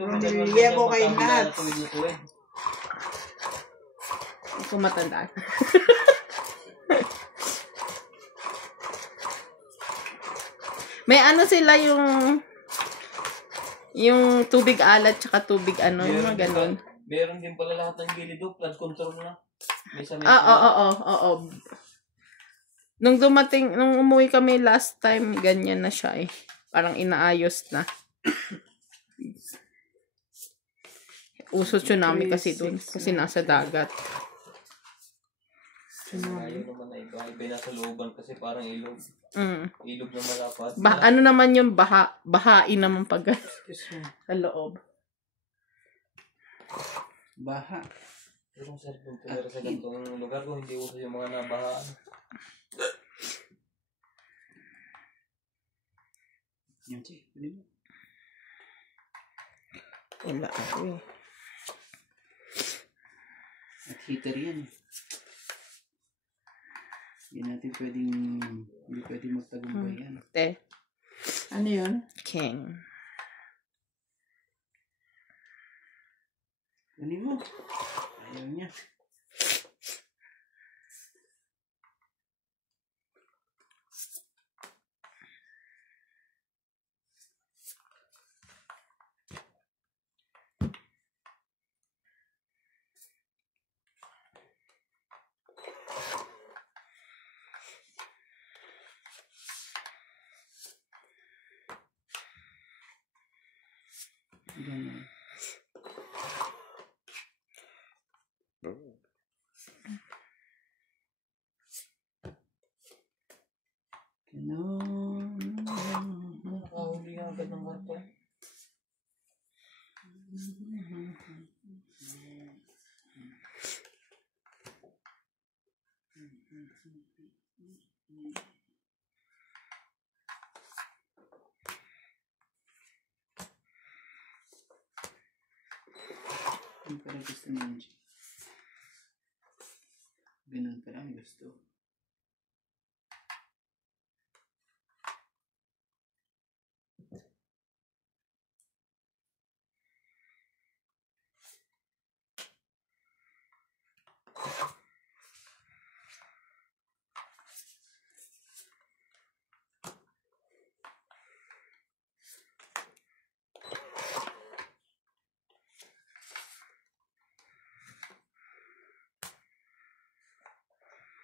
Nililiya ko kay Nat. Ito matanda. May ano sila yung tubig alat tsaka tubig ano, yung mga ganon. Meron din pala lahat ng gilid do, flood control na. Oo. Nung umuwi kami last time, ganyan na siya eh. Parang inaayos na. Uso tsunami kasi doon. Kasi nasa dagat. Ayaw naman na iba. Iba nasa looban kasi parang ilog. Ilog na malapad. Ano naman yung bahain naman pag sa loob. Baha. Pero sa ganitong lugar ko, hindi uso yung mga nabahaan. Yan, Chi. Pwede mo. Wala ako eh. At heater yan. Hindi pwedeng magtagumpay yan. Ano yun? King. Kunin mo. Ayaw niya. Ganun. Nakahuli agad ng karpa. Yung pala gusto niya. Ganun pala ang gusto.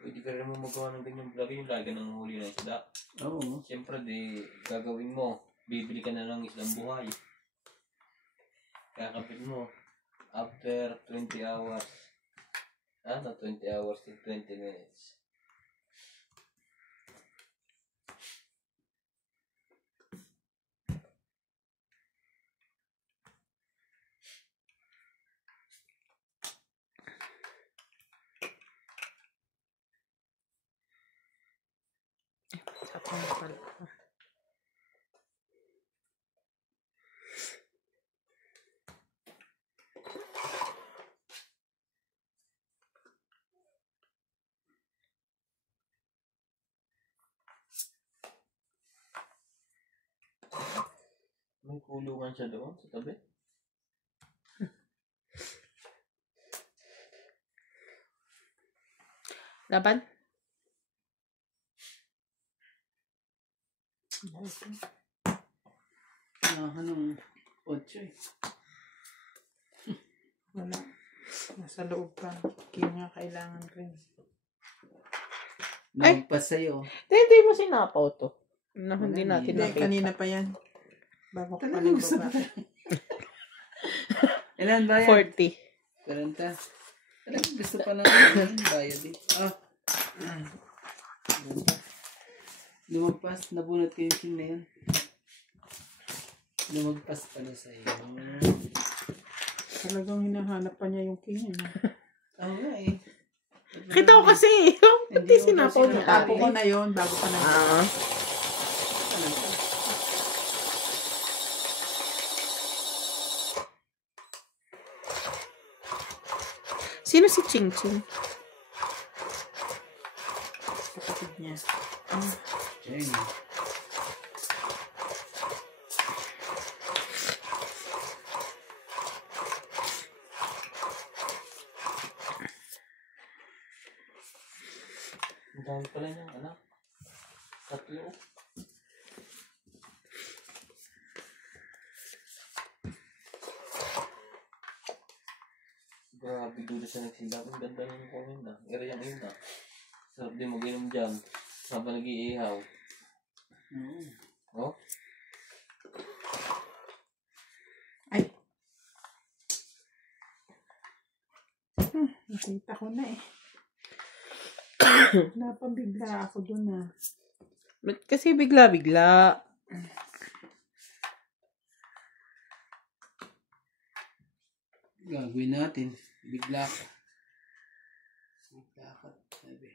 Pwede ka rin mo magawa ng ganyang vlog yung lagi ng huli ng isda. Oo. Siyempre, gagawin mo. Bibili ka na ng islang buhay. Kakapit mo. After 20 hours. 20 hours to 20 minutes. May kulungan siya doon sa tabi. Laban? Anong 8 eh. Wala. Nasa loob pa. Kaya nga kailangan ko yun. Nagpas sa'yo. Hindi mo sinapaw to. Hindi natin Hindi, nakita. kanina pa yan. Bago ko pa Talagang gusto nagbaba. Ilan ba yan? 40. 40. Talagang gusto pa lang bayad eh. Lumagpas. Nabunot ko yung king na yan. Lumagpas pala sa'yo. Talagang hinahanap pa niya yung king. Oo nga eh. Kita ko kasi. Hindi sinapaw niya. Tapo ko na yun bago pa nagbaba. Sino si Ching Ching? Kapatid niya. Jenny. dami pala niyang anak. 3. Grabe doon siya nagsilap. Ang ganda ng kunin na. Irayang yun na. Sarap din mag-inom dyan. Habang nag-iihaw. Oh? Ay. Nakita ko na eh. Napabigla ako dun ah. Ba't kasi bigla-bigla? Gagawin natin. Bigla ka. Bigla ka. Sabi.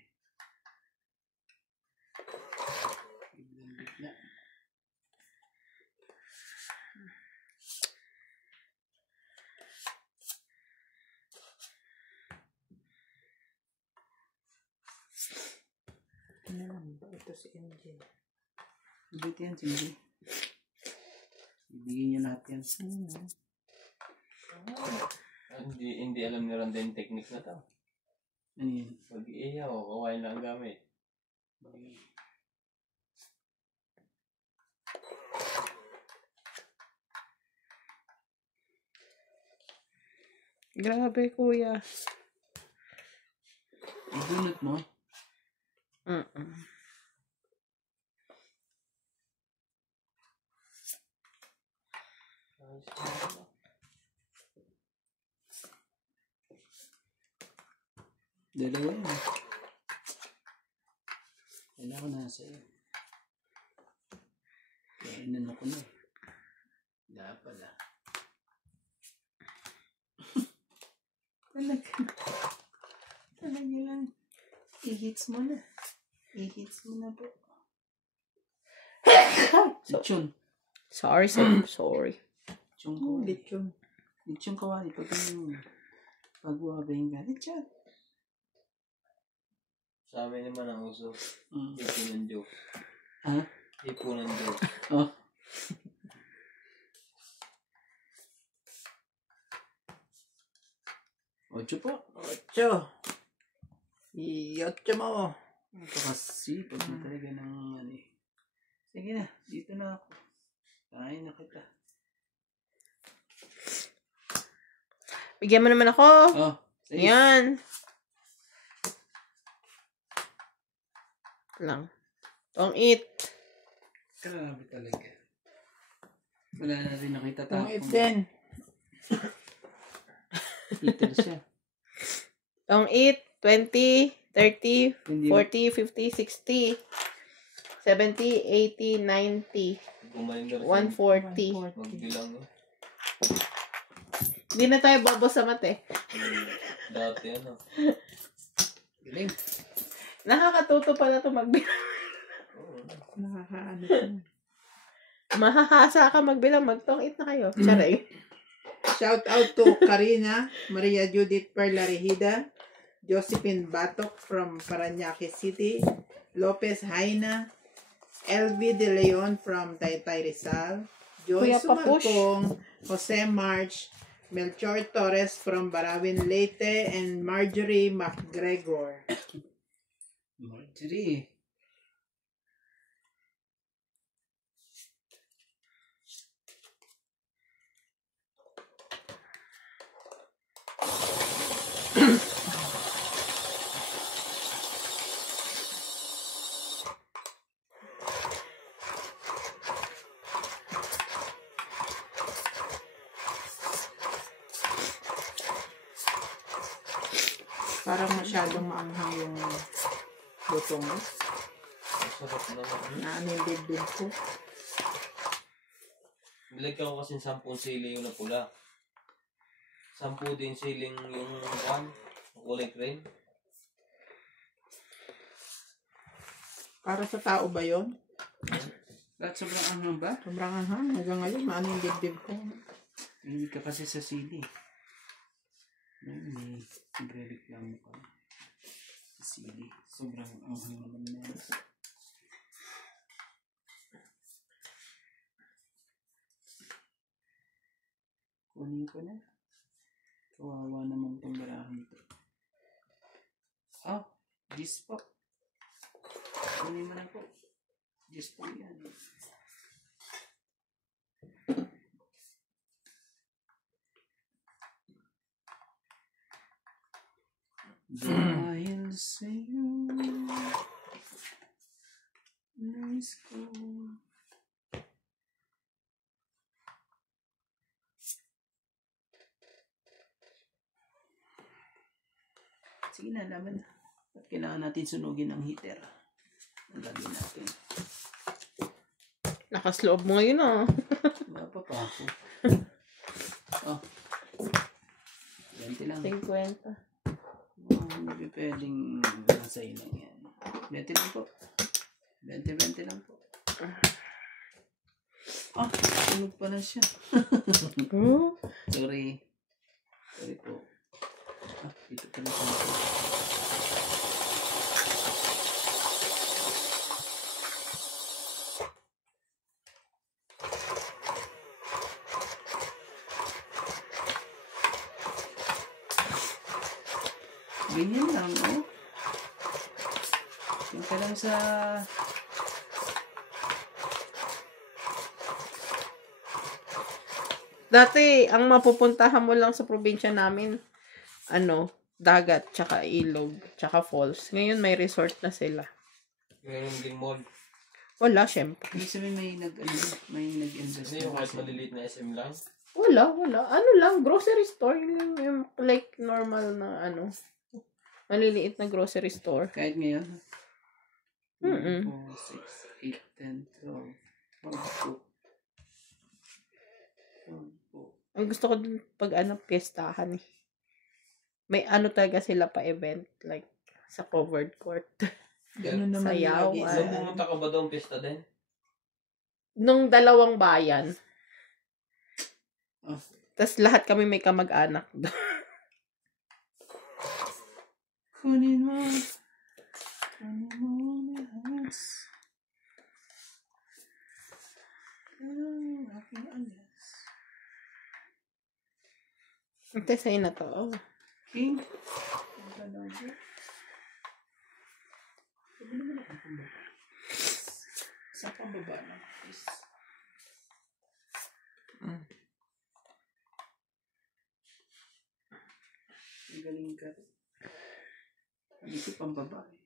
Bigla. Ano lang ba ito si MJ? Ibig yan, Cindy. Ibigin niya lahat yan. Hindi alam ni Randa yung technique na to. Ano yun? Pag-iihaw, kawain lang ang gamit. Grabe, kuya. Ibunot mo. Dalawa yun. Kailangan ko na sa'yo. Kainan ako na eh. Wala pala. Talaga lang. I-hits mo na. I-hits mo na po. Lechon. Sorry, sir. Sorry. Lechon kawali. Lechon. Lechon kawali. Pag-uwabayin ka. Lechon. Sa amin naman ang uso. Mm. Hipo ng joke. Ha? Hipo ng joke. Oh. Ocho po. 8. I-8 mo. Ito kasi, pag talaga ng ano eh. Sige na, dito na ako. Kain na kita. Bigyan mo naman ako. Oh, sige. Yan. Lang. Don't eat. Grabe talaga. Wala na rin nakita Ang tapong. 8 din. Eater siya. Don't eat. 20, 30, Hindi 40, 50, 60, 70, 80, 90, Gumaling na rin. 140. Magbilang no? Hindi na tayo bobo sa mate. Dati ano. Galing. Nakakatuto pala ito magbilang. Nakakaano ko. Mahahasa ka magbilang. Mag-tong eat na kayo. Charay. Shout out to Karina, Maria Judith Perla Regida, Josephine Batok from Parañaque City, Lopez Haina, LV De Leon from Taytay Rizal, Joy Kuya Papush. Sumarcong, Jose March, Melchor Torres from Barawin Leyte, and Marjorie McGregor. Marjorie. Parang masyadong maanghang yung luto mo. Masarap naman. Naano yung bibig ko. Nilagyan ko kasi 10 sili yung na pula. 10 din siling yung kulay cream. Para sa tao ba yon? Lahat sobrang anghang ba? Sobrang anghang. Hanggang ngayon, maano yung dibdib ko. Hindi ka kasi sa CD. May nagre-reklamo ka. Sa CD. Sobrang anghang naman na. Kunin ko na. Kawawa naman itong barahan ito. Oh, this po. Kunin mo na po. Just po yan. Dahil sa'yo, nais ko. Sige na, laban na. At kailangan natin sunugin ang heater. Ang lagay natin. Lakas loob mo ngayon ah. Wala pa ako. Oh. 20 lang. 50. Hindi pwedeng nasa ilang yan. 20 lang po. 20 lang po. Ah, sunog pa na siya. Oh? Sorry. Sorry po. Ah, dito pa na siya. Ganyan lang, oh. Yung ka lang sa... Dati, ang mapupuntahan mo lang sa probinsya namin, dagat, tsaka ilog, tsaka falls. Ngayon, may resort na sila. Ngayon din mall. Wala, syempre. Ibig sabihin may nag-invest. Kasi yung kahit maliliit na SM lang. Wala. Ano lang, grocery store. Yung like normal na maliliit na grocery store. Kahit ngayon. Mm-mm. 4, 6, 8, 10, 12. 12. Ang gusto ko dun pag piyestahan eh. May talaga sila pa event. Like, sa covered court. Ganun naman Sayaw, lagi. Nung pumunta ka ba doon, pista din? Nung 2 bayan. Oh. Tapos lahat kami may kamag-anak doon. Kunin mo na hands. Aking alas. Ito sa'yo na to. Oh. King. Ang talaga. Sabi naman ako pambaba. Sa pambaba na. Please. Ang galing ka. Hindi ko pambaba eh.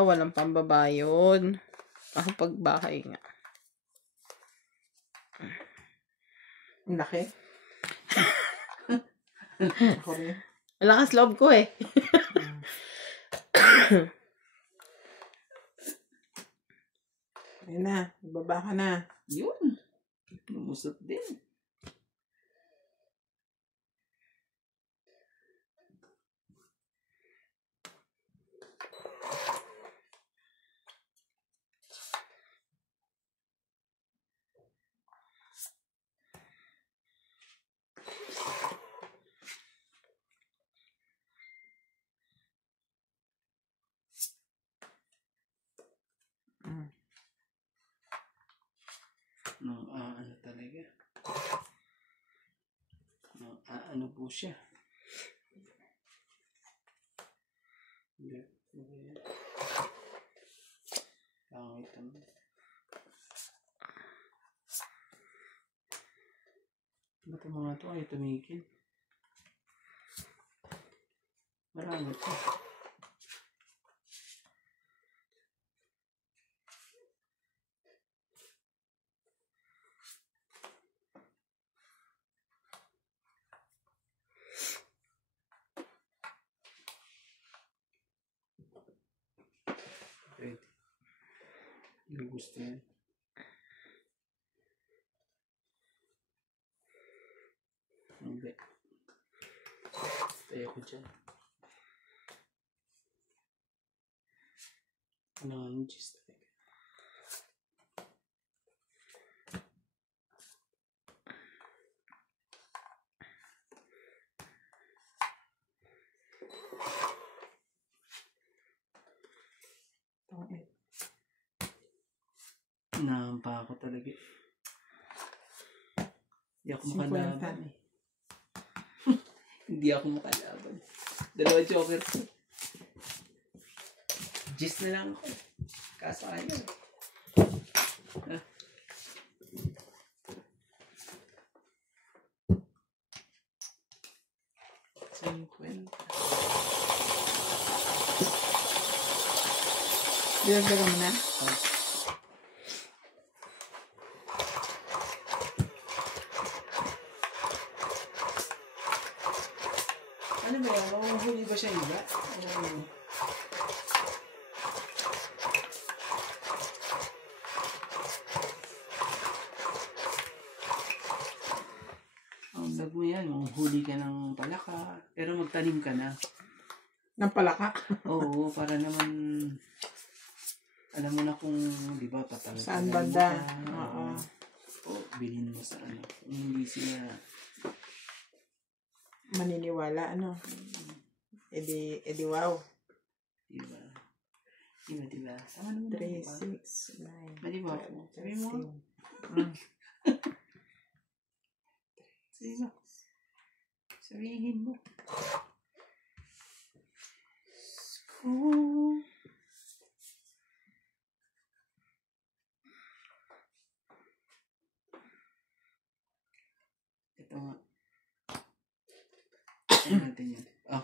Walang pambaba yun. Pagbahay nga. Ang laki. Ako rin. Malakas loob ko eh. Ayun na. Baba ka na. Yun. Lumusot din. No, ano talaga. No, ano po siya. Hindi. Pangit naman. Ba't ang mga ito ay tumigil? Marami ito. Pwede. Hindi gusto yan. Hindi. Tayo ko dyan. Non-gist talaga. Nampa ako talaga. Hindi ako 50. makalaban eh. Hindi ako makalaban. 2 joker ko. Gis na lang ako. Kaso ayaw. Ah. Dinagdagan mo na? Ano ba yan? Mahuhuli ba siya iba? Ang lag mo yan, mahuhuli ka ng palaka. Pero magtanim ka na. Ng palaka? Oo, para naman alam mo na kung, di ba, patagal. Saan banda? Oo. O, bilhin mo sa ano. Kung hindi sila, Maniniwala, ano? Edi wow. di ba? Diba? Sama naman 3, ako, 6, 9. Maliba ako. Sabi mo. Sabi mo. Sabihin mo. School. Ito nga. Ito natin yan. Ah.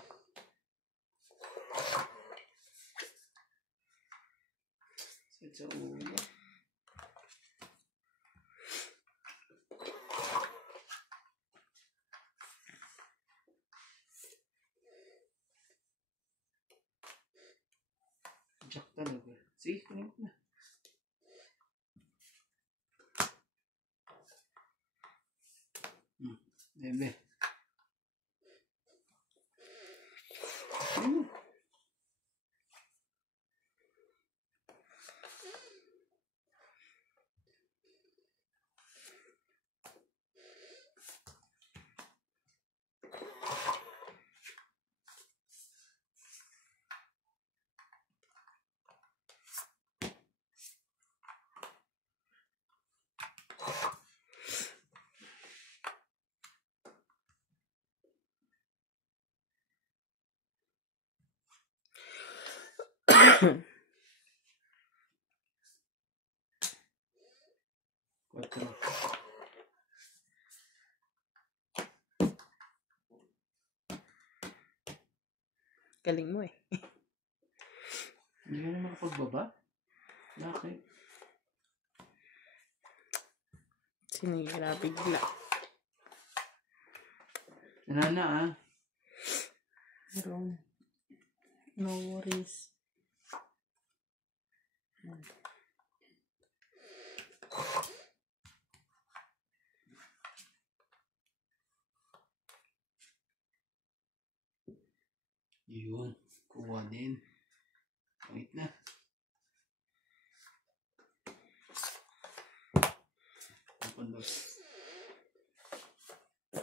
Sa ulo. Jack talaga. Sige, kunin ko na. Bebe. Quatro. Galing mo eh. Hindi ka na makapagbaba? Bakit? Sinira bigla. Wala na ah. Meron. No worries. Yun. Kuha din. Wait na. Pandos.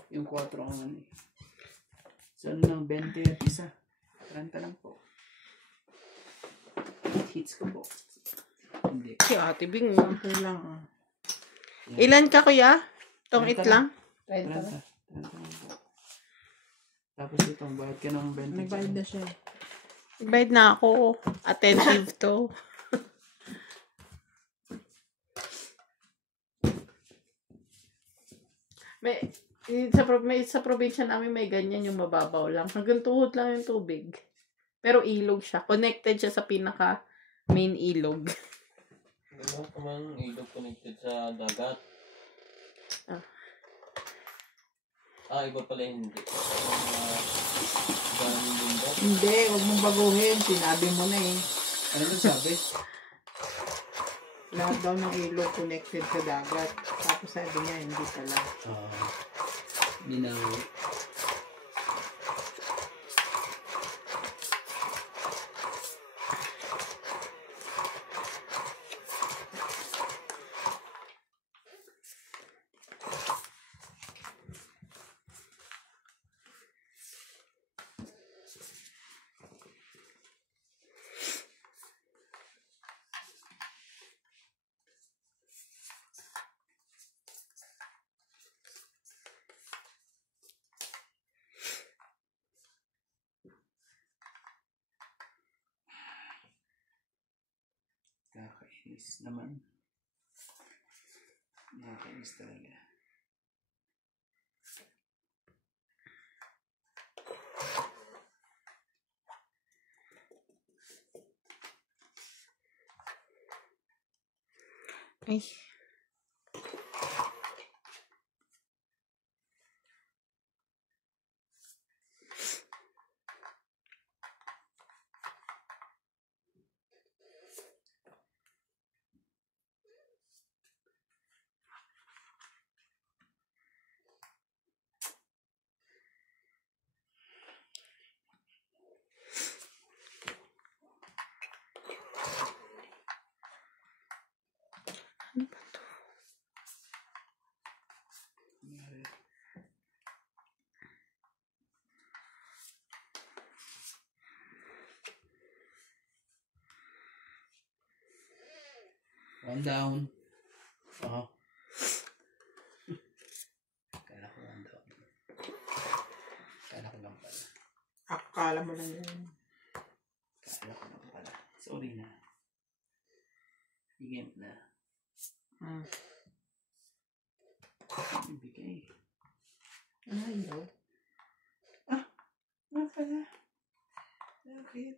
Yung 4 ang ano eh. Saan lang 20 at isa? 30 lang po. Hits ko po. Hindi. Si Ate Bing. Okay lang. Ilan ka kuya? Tong 30 it lang? 30. 30 lang po. Tapos itong bayad ka ng 20. Nagbayad na siya. Nagbayad na ako. Attentive to. Sa probinsya namin may ganyan yung mababaw lang. Hanggang tuhod lang yung tubig. Pero ilog siya. Connected siya sa pinaka main ilog. Ano naman ilog connected sa dagat? Iba pala hindi. Galing bundok. Hindi, huwag mong baguhin. Sinabi mo na eh. Ano ba sabi? Lahat daw ng ilog connected sa dagat. Tapos sabi niya, hindi pala. Binawi. Nakakainis naman. Nakakainis talaga. Ay. One down. Oh. Kala ko one down. Kala ko lang pala. Akala mo lang yun. Kala ko lang pala. Sorry na. Bigyan na. Ibigay. Ayaw. Nga pala. Bakit?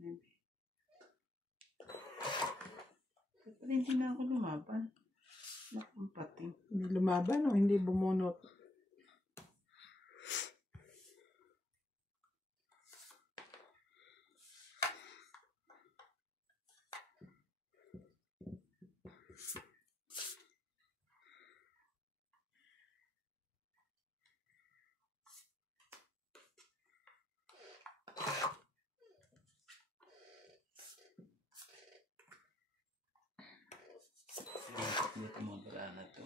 Maybe. Ba't pala hindi na ako lumaban? Nakang pating. Hindi lumaban o hindi bumunot? Dito mga barana to.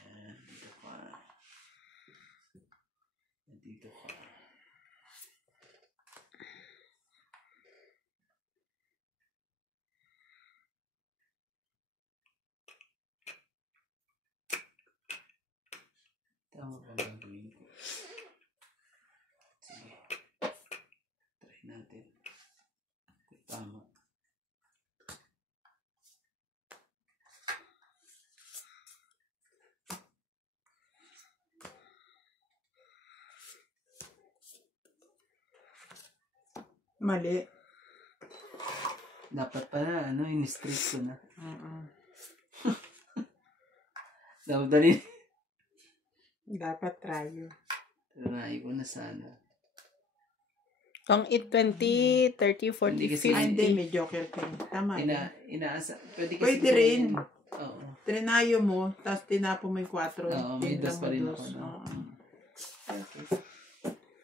Ayan, dito ka. Dito ka. Tama ba gagawin ko? Sige. Try natin. Kung tama. Mali. Dapat pala, in-strip ko na. Dapat dali. Dapat try. Try ko na sana. Pang 20, 30, 40, Hindi kasi- 50. Ay, hindi. Mediocre ka. Tama. Inaasa. Pwede Pwede rin. Oo. Trinayo mo, tapos tinapo mo yung 4. Oo, may dos pa rin ako. No? Okay.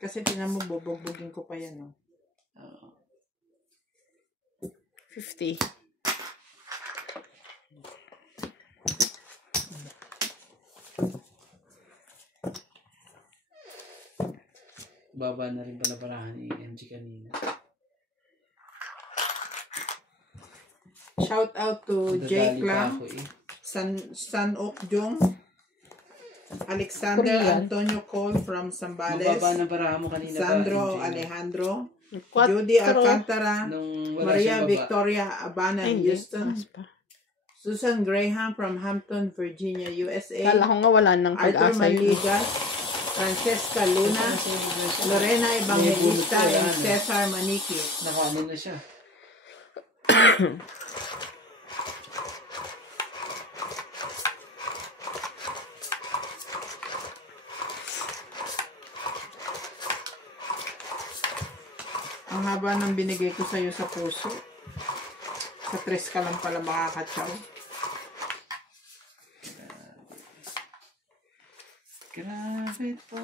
Kasi tinan mo, bubugbugin ko pa yan. Oh. Oo. 50. Baba na rin pala parahan ni MG kanina. Shout out to Jay Nadadali pa Clam, ako eh. San Ok Jong, Alexander Korean. Antonio Cole from Mababa Zambales, na parahan mo kanina Sandro MG. Alejandro, Quattro. Judy Alcantara, Nung wala Maria siyang baba. Victoria Abana, Ay, hindi. Houston, Mas pa. Susan Graham from Hampton, Virginia, USA, Kala ko nga wala nang Arthur pag-asa yun. Maligas, Francesca Luna, Lorena Evangelista, and Cesar Maniki. Nakaano na siya. Ang haba ng binigay ko sa'yo sa puso. Sa 3 ka lang pala makakatsaw. Grabe po.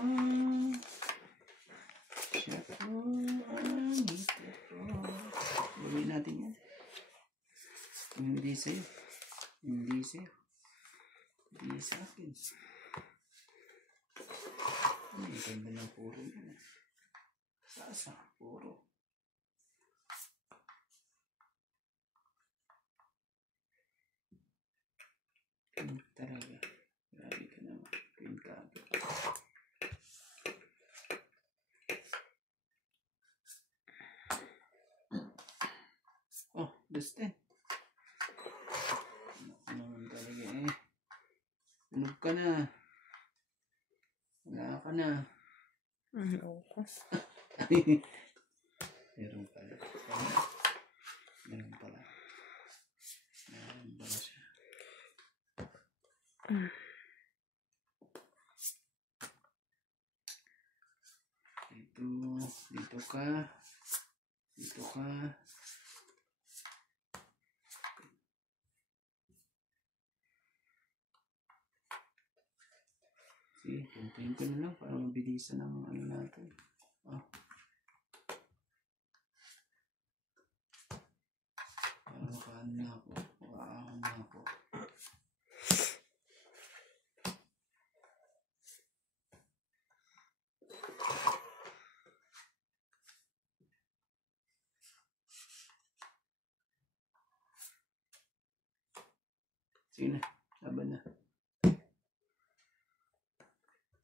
Siya po ang ito po. Gawin natin yan. Kung hindi sa'yo. Hindi sa'yo. Hindi sa akin. Ay, ganda ng puro yun. Sasa, puro. Queen talaga. Grabe ka naman. Queen Delikado. Oh, Dustin. Ano naman talaga eh. Tunog ka na. Wala ka na. Ayoko. Meron pala. Meron pala. Meron pala siya. Dito ka. Dito ka. Sige, puntahin ko na lang para mabilisan ang ano natin. Oh. Para makaano na ako. Makaahon na ako. Sige na, laban na.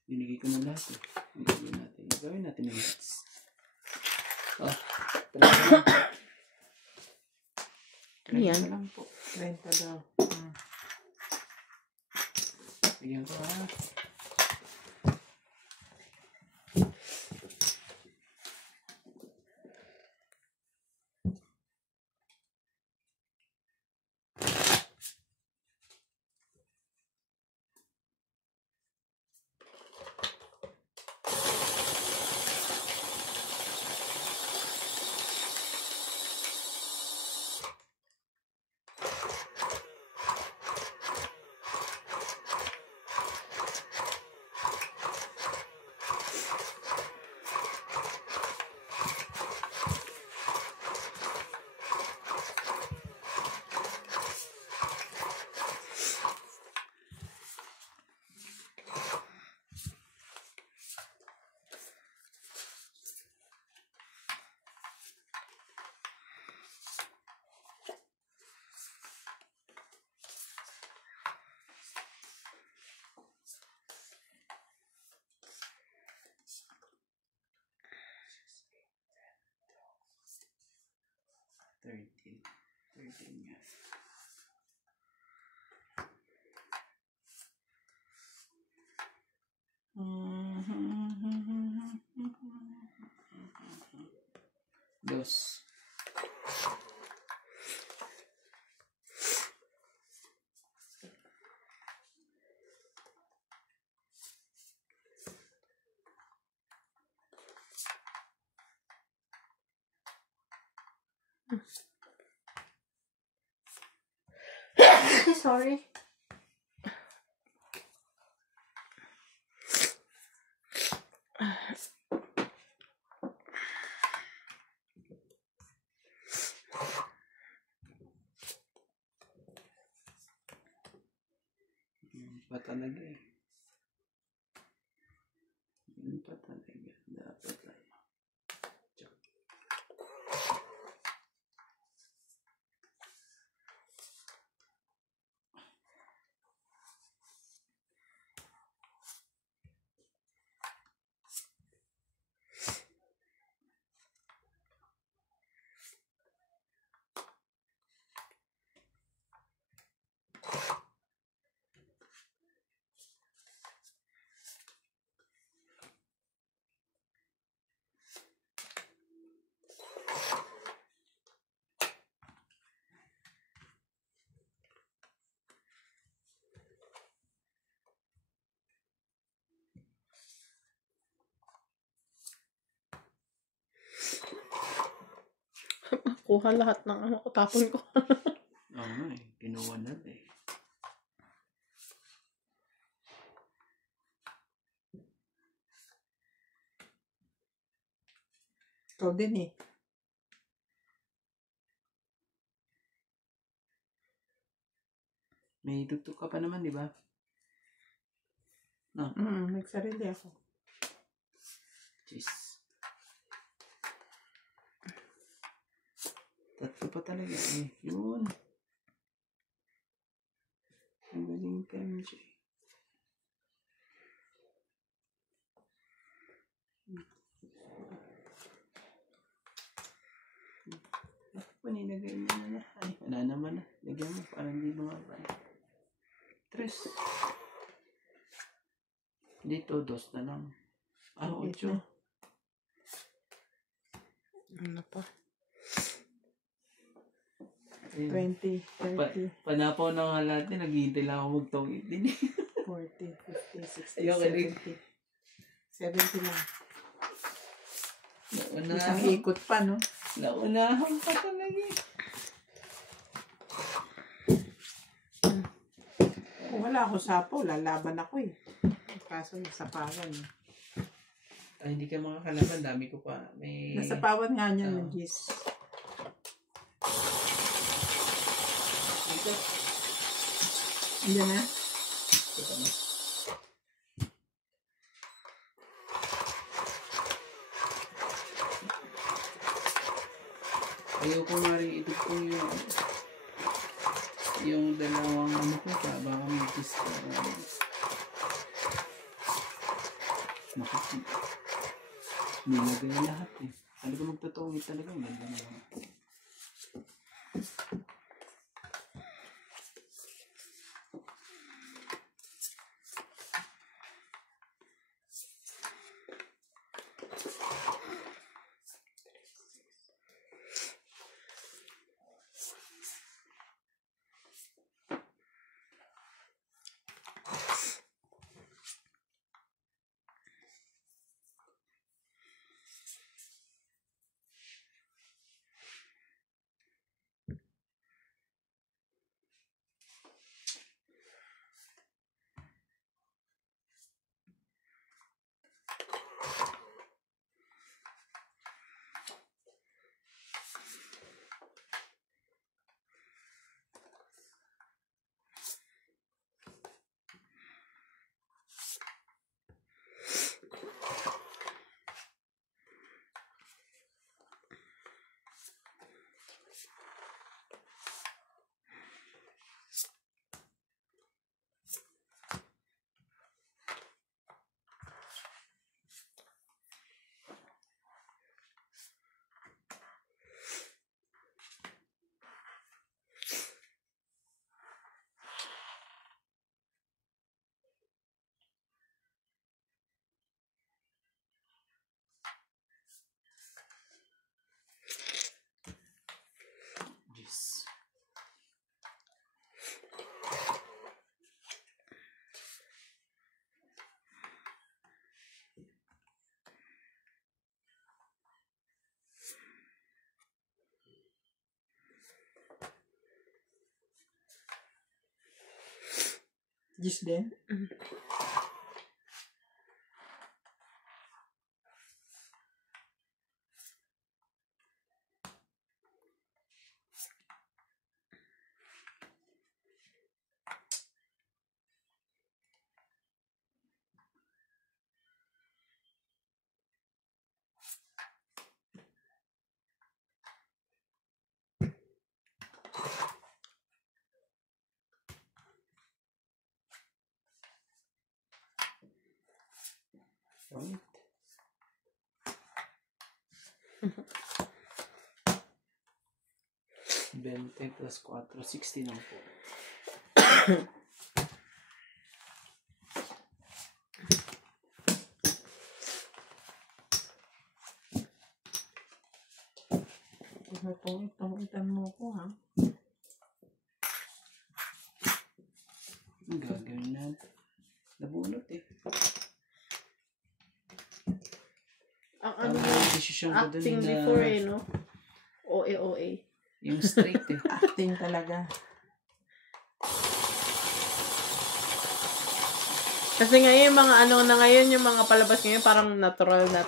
Binigay ko na lahat eh. Gawin natin yung hits. Oh, talaga lang. Ano yan? Talaga lang po. 30 daw. Bigyan ko ha. Thirteen nga. Dos. Sorry. Yun pa talaga eh. Yun pa talaga. Dapat tayo. Kuha lahat ng ano ko, tapon ko. Oo nga eh. Kinuha na eh. Ikaw din eh. May tugtog ka pa naman, di ba? No. Nagsarili ako. Jeez. Tatlo pa talaga eh. Yun. Ang galing ka, MJ. nilagay mo na. Ay, wala naman na. Lagyan mo, parang hindi mga tres. Dito, dos na lang. Ah, Wait 8. na. Ano pa? 20, 30, Panapaw na nga lahat din. Naghihintay lang ako magtongit din. 40, 50, 60, Ayoko rin. 70. 70 lang. Isang Naunahan. ikot pa, no? Naunahan pa talaga. Kung wala ako sapo, lalaban ako eh. Kaso nasapawan. Ay, hindi ka makakalaban. Dami ko pa. May... Nasapawan nga niya ng Gis. Dito. Andiyan na? Ito na. Ayoko nga rin ito po yung dalawang ano ko siya baka may kiss ko. Nakapit. Nilagay lahat eh. Talaga magtotongit talaga. Ganda na lang. Yes. Gis din? Right. 20 plus 4, 60 lang po. Tungitan mo ko, ha? Ang gagawin natin. Nabunot eh. Ang ano Ang mo, desisyon ko dun acting na before eh, no? OA. yung straight eh. Acting talaga. Kasi ngayon, mga ano na ngayon, yung mga palabas ngayon, parang natural na.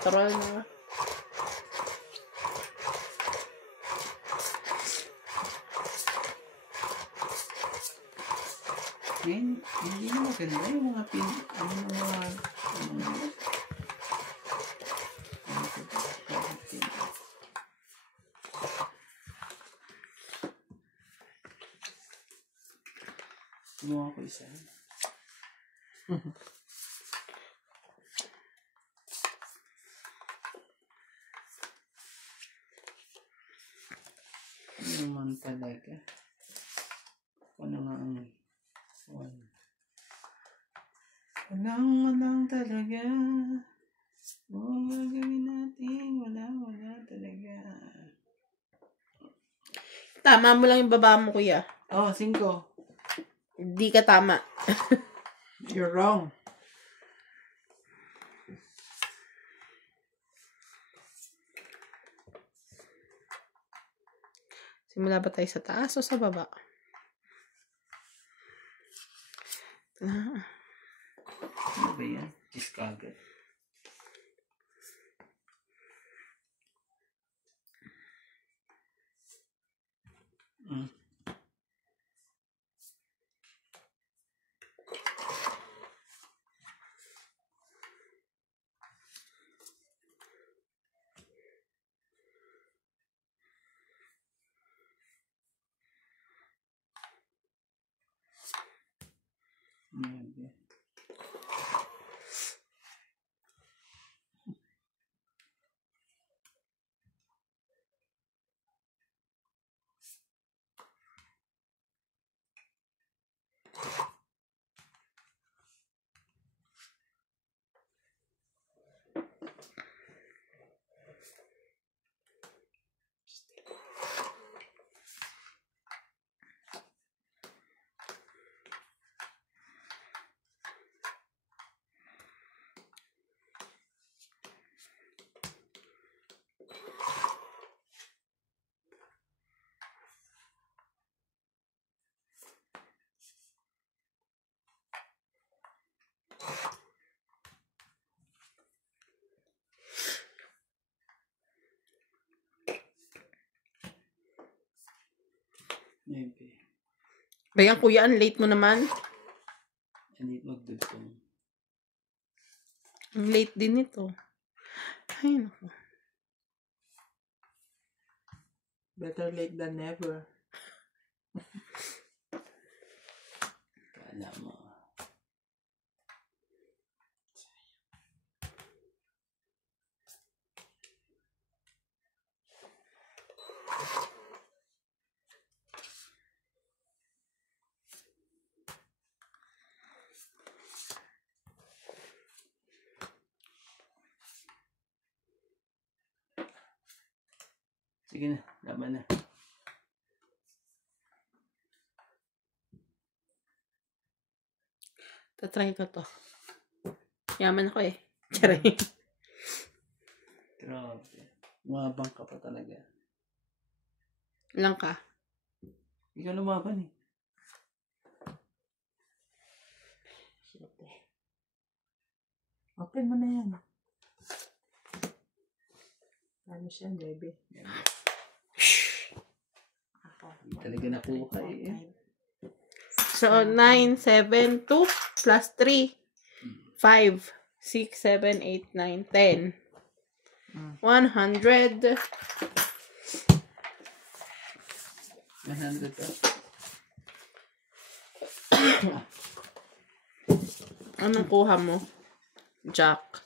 Ngayon, hindi na maganda yung mga gumawa ko isa. naman talaga. Ano nga ang walang talaga. Gagawin natin. Wala talaga. Tama mo lang yung baba mo, kuya. Oh, 5. Hindi ka tama. You're wrong. Simula ba tayo sa taas o sa baba? Ano ba yan? Kiss kagad. Maybe. Bayan, kuya, ang late mo naman. Hindi magdugtong. Ang late din ito. Ay, naku. Better late than never. Kala mo. Sige na, laban na. Tatry ko to. Yaman ako eh. Charay. Grabe. Umabang ka pa talaga. Lang ka. Ikaw lumaban eh. Open mo na yan. Ano siya, baby? Hindi talaga nakuha eh. So, 9, 7, 2, plus 3, 5, 6, 7, 8, 9, 10. 100. 100 ka. Anong kuha mo? Jack.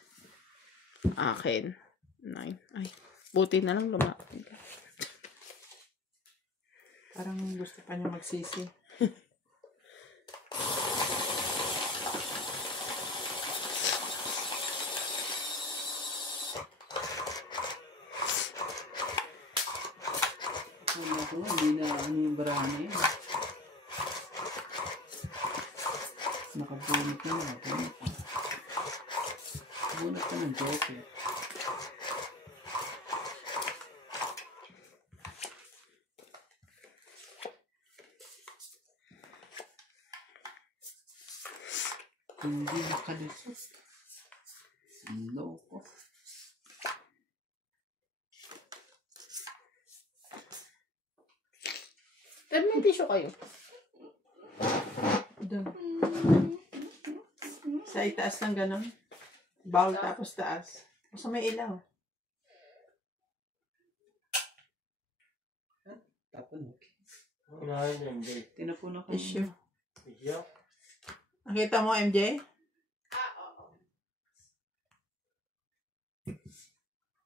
Akin. 9. Ay, buti na lang lumapit. Parang gusto pa niya magsisi. Wala ko, hindi na ano yung barahan na yun. Nakabunot na. Bunot ka ng joker. Hindi nakalusot. Loko. Pero may tissue kayo. Doon. Sa itaas ng ganon. Bowl tapos taas. O sa may ilaw. Tapon. Unahin yung MJ. Tinapon ako. Issue. Iya. Nakita mo, MJ?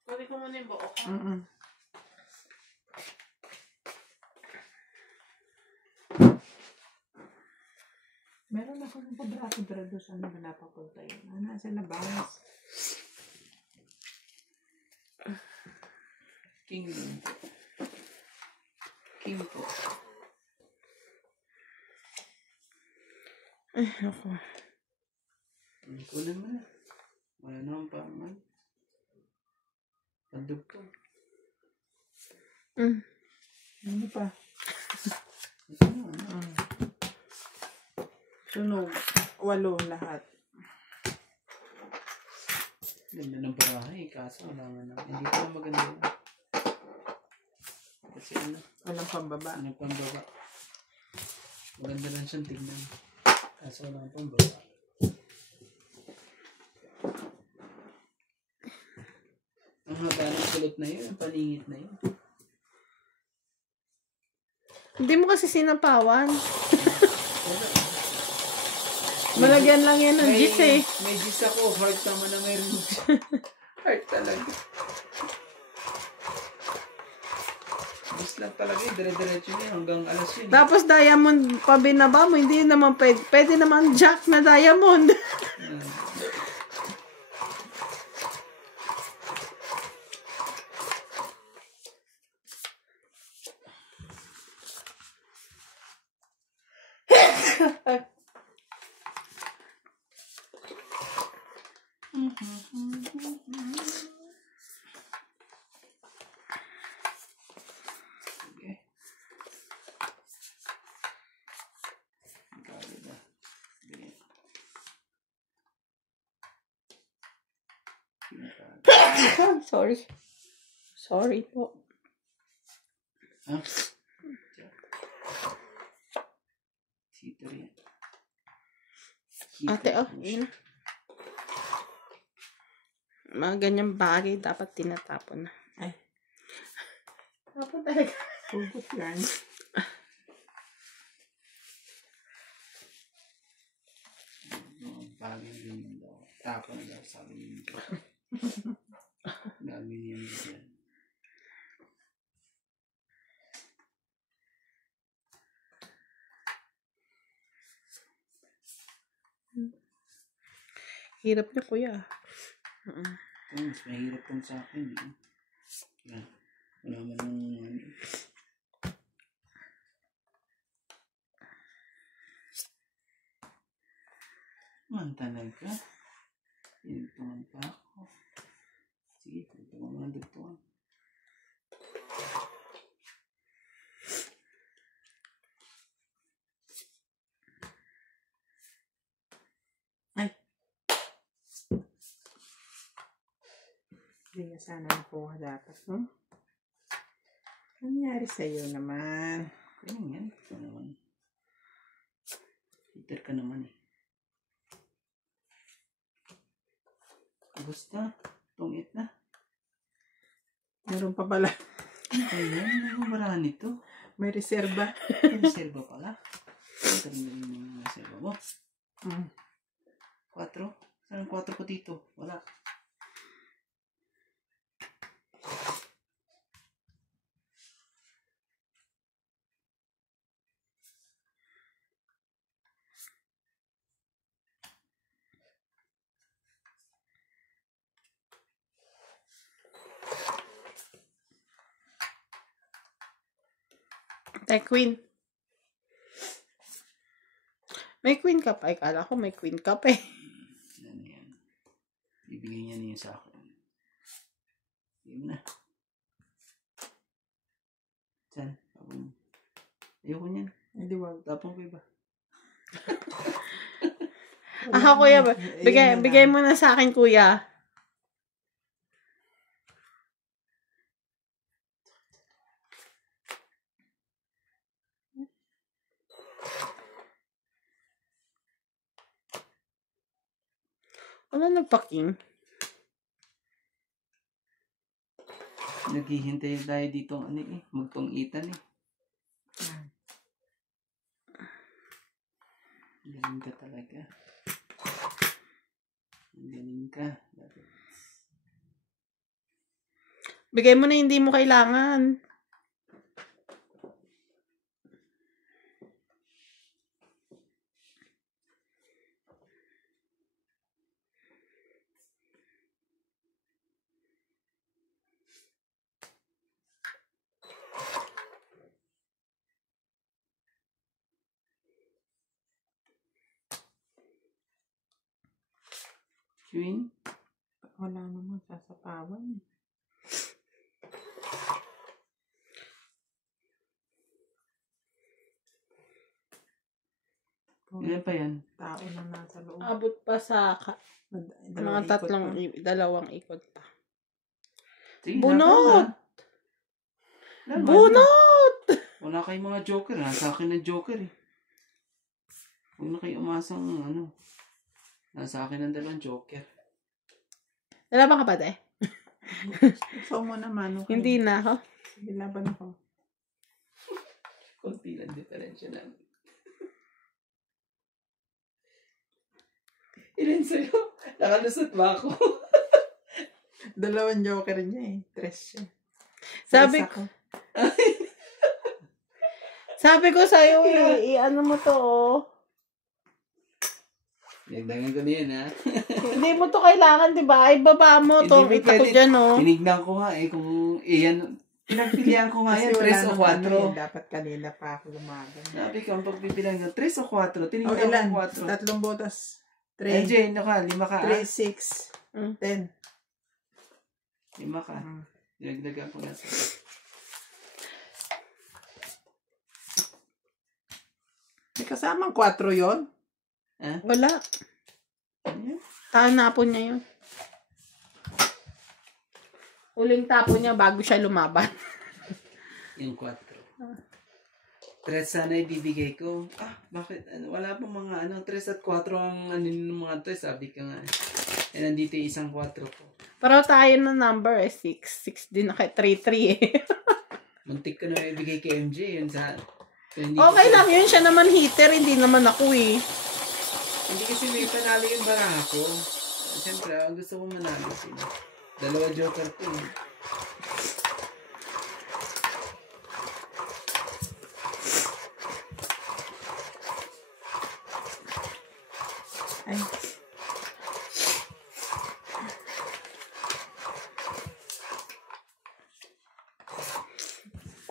Kunin ko muna yung buo. Mm-mm. Meron ako ng pabrako pero doon saan ba napapunta yun? Nasa na bangas. King yun po. King po. Ay, ako. Kunan mo na. Wala naman pa man. Pandugtong. Ano pa? Ito na, ano? Sunog. 8 lahat. Ganda ng bahay. Kaso wala nga na. Hindi ko na maganda yun. Kasi ano? Walang pambaba. Ano pang baba? Maganda lang siyang tignan. Kaso wala pang baba. Ang haba ng kulot na yun. Ang paningit na yun. Hindi mo kasi sinapawan. Malagyan lang yan ng gis eh. May gis ako. Heart naman na meron. Heart talaga. Gis lang talaga eh. Dire-diretso niya hanggang alas yun. Tapos diamond pa binaba mo, hindi naman pwede. Pwede naman jack na diamond. Okay. Kali na. Ganyan. Sorry. Sorry po. Ha? Sito rin. Ate, oh, yun. Mga ganyang bagay dapat tinatapon na. Ay. Tapon talaga. Hugot yan. Bagay din daw. Tapon daw sabi niyo. Dami niya yan. Hirap niya, kuya. Ito, mas mahirap kung sa akin. Eh. Yan. Wala man ng ano. Mantanag ka. Pinagtungan pa ako. Sige, pinagtungan mo ng dugtungan. Ay. Hindi nga sana nakuha dapat, no? Ano nangyari sa'yo naman? Kaya yan. Ito naman. Hitter ka naman eh. Basta. Tungit na. Meron pa pala. Ayan. Ano marami nito? May reserba. May reserva pala. Ito rin yung reserva mo. 4? Saan ang 4 ko dito? Wala. Tay, queen. May queen ka pa. Ay, kala ko may queen ka pa eh. Yan yan. Ibigay niya niya sa akin. Sige mo na. Saan? Tapon mo. Ayoko niyan. Hindi wag. Tapon ko iba. Ah, kuya. Bigay mo na sa akin, kuya. Wala nagpa-king. Naghihintay tayo dito ano eh. Magpang-itan eh. Galing ka talaga. Galing ka. Bigay mo na hindi mo kailangan. Queen. Wala naman sasapawan. Ilan pa yan? Tao na nasa loob. Abot pa sa mga dalawang ikot pa. Sige, Bunot! laban na. Bunot! Wala kayong mga joker. Nasa akin na joker eh. Huwag na kayo umasang ano. Nasa akin ang dalawang joker. Nalaban ka pa, te? So mo naman. Okay. Hindi na ako. Binaban ako. Kunti lang diferensya namin. Ilan sa'yo? Nakalusot ba ako? Dalawang joker niya eh. 3 siya. Sabi Tres ako. Sabi ko sa'yo ano mo to, oh. Nagdangan ko na yun, ha? Hindi mo to kailangan, di ba? Ay, baba mo to. Hindi, Kita ko pwede. dyan, oh. Tinignan ko nga eh kung iyan. Pinagpilihan ko nga Kasi yan, 3 o wala nang ano 4. eh, dapat kanina pa ako lumaban. Sabi ko, ang pagpipilang ng 3 o 4. O Tinignan ilan? ko 4. Tatlong botas. Eh, 3, Jay, ano ka? 5 ka, 3, 6, Mm. 10. 5 ka. Dinagdagan ko na sa... May kasamang 4 yon. Wala. Tanapon niya yun. Huling tapon niya bago siya lumaban. Yung 4. 3 sana ibibigay ko. Bakit? Wala pang mga 3 at 4 ang ng mga 3. Sabi ka nga. Eh, nandito yung isang 4 ko. Pero tayo na number 6. 6 din na kay 3-3 eh. Muntik ko na ibigay kay MJ. Yun sa... Okay lang yun. Siya naman hitter. Hindi naman ako eh. Hindi kasi may panalo yung baraha ko. Siyempre, ang gusto ko manalo sila. 2 joker ko eh. Ay.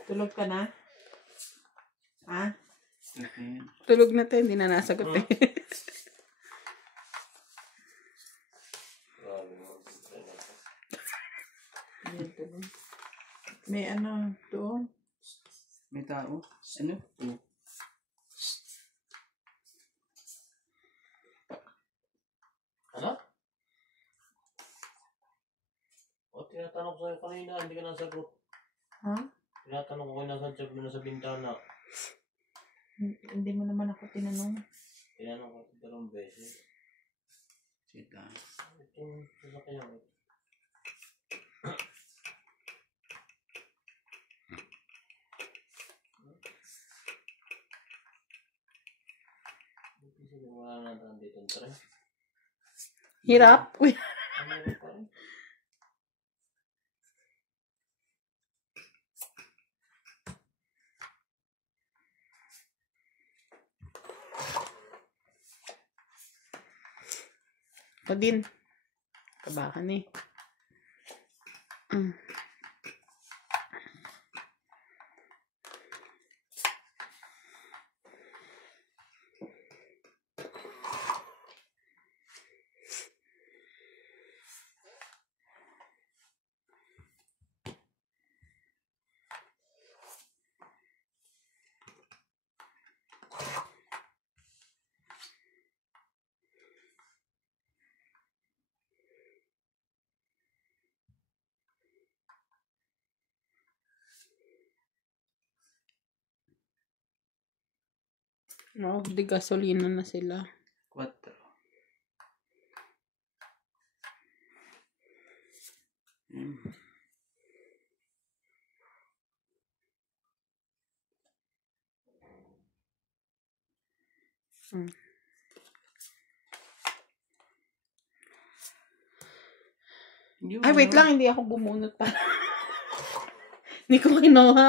Tulog ka na? Ha? Okay. Tulog na tayo. Hindi na nasagot eh. Yan, tulog. May ano doon? May tao? Ano? Oh. Ano? O, tinatanong ko sa'yo kanina, hindi ka nasagot. Ha? Tinatanong ko kayo nasa bintana. Hindi mo naman ako tinanong. Tinanong ko ito 2 beses. Sita. Itong sasakyan ko. Wala na natin dito ang tara. Hirap. Uy. Ano yun pa rin? Ako din. Kabahan eh. Oh, di gasolina na sila. 4. Ay, wait lang. Hindi ako bumunot pa. Hindi ko kinuha.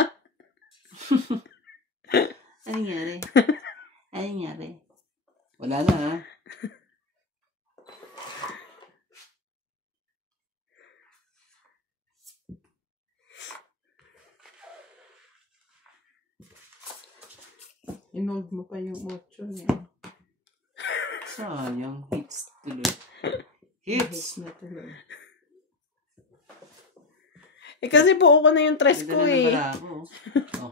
Ano nangyari? Ano nangyari? Wala na ha? Inold mo pa yung 8 niya. Sayang. Hits tuloy. Hits! Na tuloy. Eh, kasi buo ko na yung tres ko Ganda na eh. pala ako. Oh.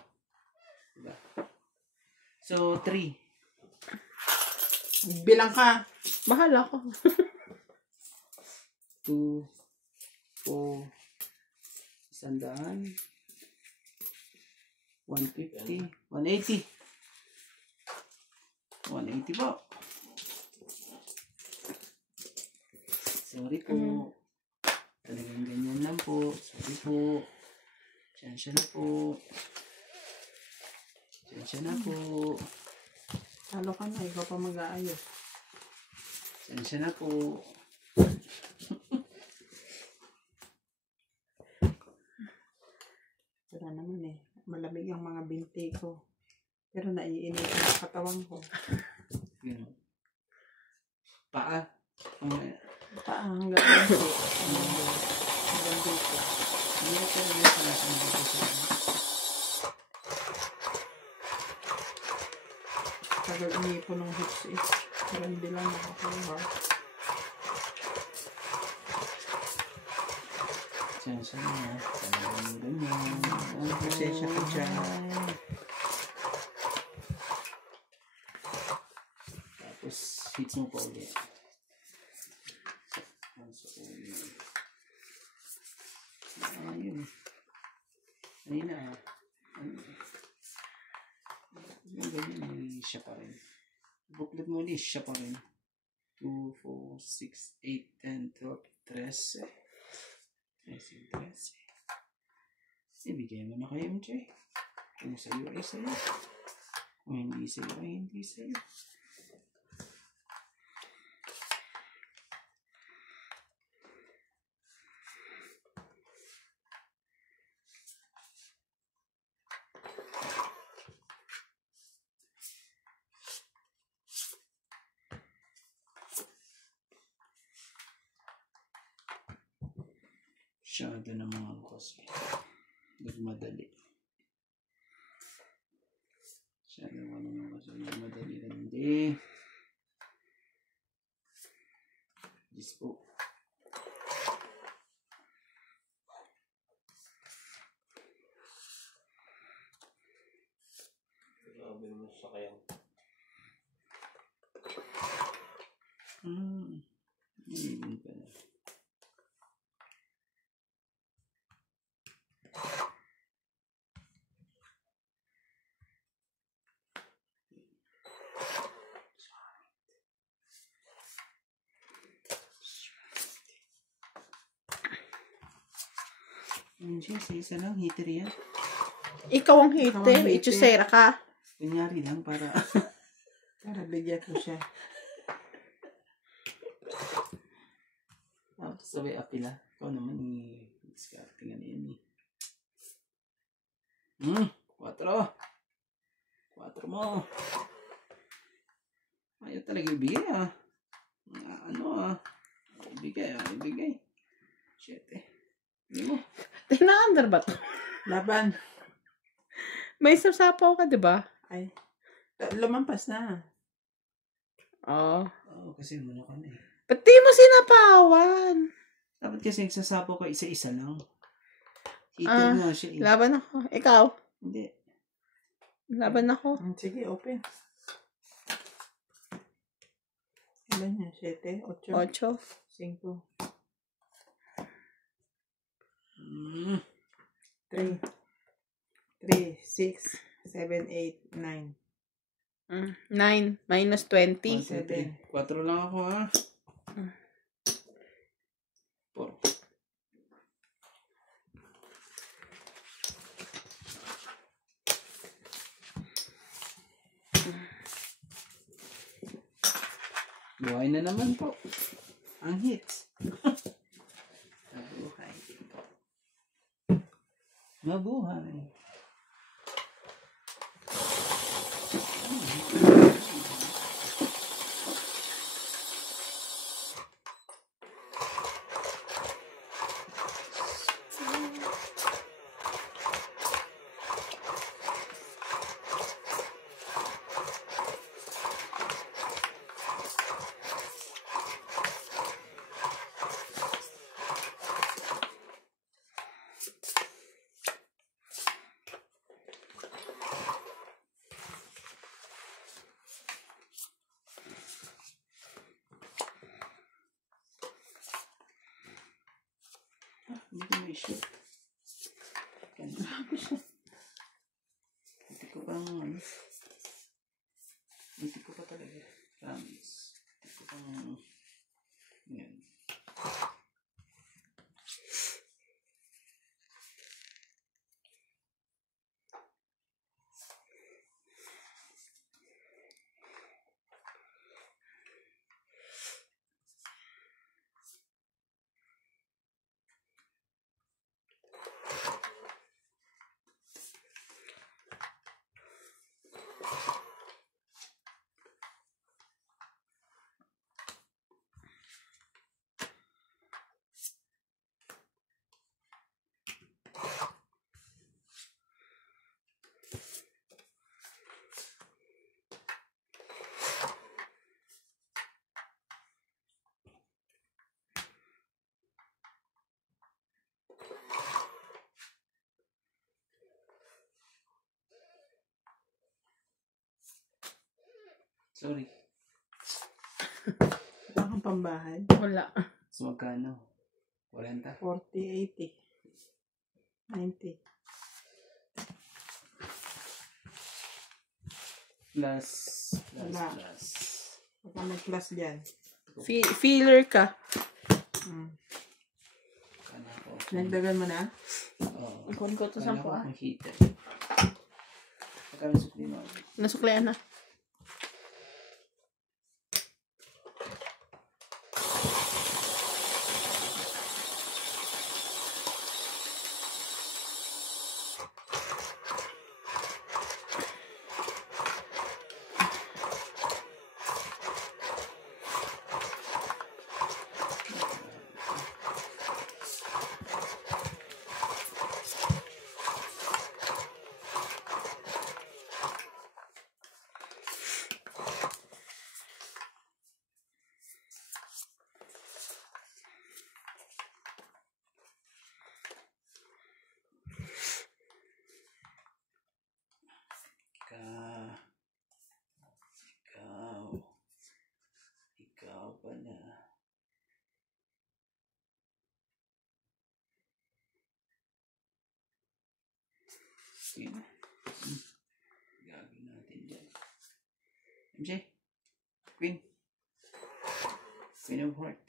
Diba? So, 3. Bilang ka. Bahala ko. 2, 4, 100, 150, 180. 180 po. Sorry po. Talagang ganyan lang po. Sorry po. Sensya na po. Sensya na po. Talo ka na, ikaw pa mag-aayos. Sensya na po. Wala naman eh. Malamig ang mga binti ko. Pero naiinit ang katawan ko. Yun. Paa. Paa hanggang binti. Hanggang dito. Hindi na talaga yung pala sa mga dito. Tagal umipo ng hips eh. Pero hindi lang nakakaluha. Sensya na. Talagang ganyan. Pasensya ka dyan. Tapos, hits mo pa ulit. So, ayun. Ayun na. Yung ganyan, may siya pa rin. Booklet mo ulit, siya pa rin. 2, 4, 6, 8, 10, 12, 13. 13. Ibigay mo na kayo, MJ. Kung sa'yo ay sa'yo. Kung hindi sa'yo ay hindi sa'yo. Masyado naman kasi nagmadali. Masyado naman kasi nagmadali na hindi. Diyos po. Grabe naman sa kayang. Hindi pala. Isa lang, hitter yan. Ikaw ang Ikaw ang hater. hater. Ichusera ka. Kunyari lang para... Para bigyan ko siya. Tapos sabay apila. Ikaw naman discarding ano yan eh. 4. 4 mo. Ayaw talaga ibigay ah. Ibigay. 7. Hindi mo. Tinaandar ba to? Laban. May sasapaw ka, di ba? Ay. Lumampas na. Oo. Oo, kasi muna ka na eh. Ba't di mo sinapawan? Dapat kasi nagsasapaw ka isa-isa lang. Hitter mo siya eh. Laban ako. Ikaw? Hindi. Laban ako. Sige, open. Ilan yan? 7, 8, 8. 5, 3. 3, 6, 7, 8, 9. 9 minus 20. 4 lang ako ha. 4. Buhay na naman po. Ang hits. Mabuhay. Mabuhay. Hindi ko may shoot. Grabe siya. Hindi ko pang ano. Hindi ko pa talaga. Promise. Hindi ko pang yun. Sorry. Wala kang pambahay. Wala. So, magkano? 40? 40, 80, 90. Plus. Wala. Baka may plus dyan. Feeler ka. Kana ko. Nagdagan mo na? Oo. Ikunin ko to sa Kana ko ah. ang heater. Magkano sukli mo? Nasuklian na. Ikaw pala. Sige na. Gagawin natin dyan. MJ. Queen. Queen of Heart.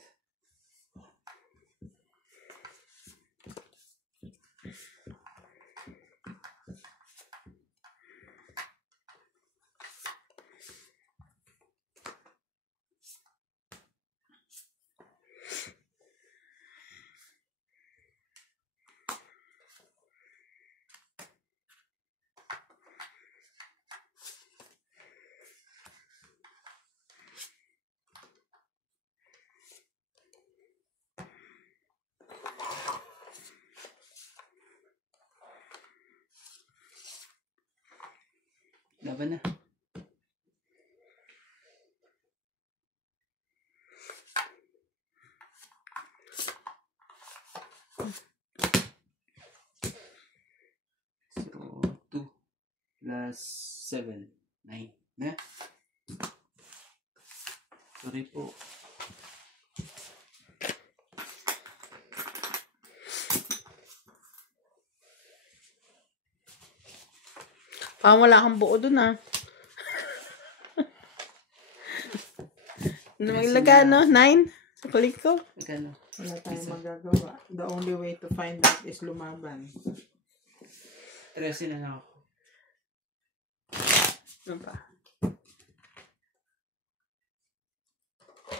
Laban na. So, 2 plus 7. 9. Na? Sorry po. Parang wala kang buo dun ah. Ano maglaga no? 9? Sa kulit ko. Magkano? Wala tayong magagawa. The only way to find out is lumaban. 13 na lang ako. Ano pa?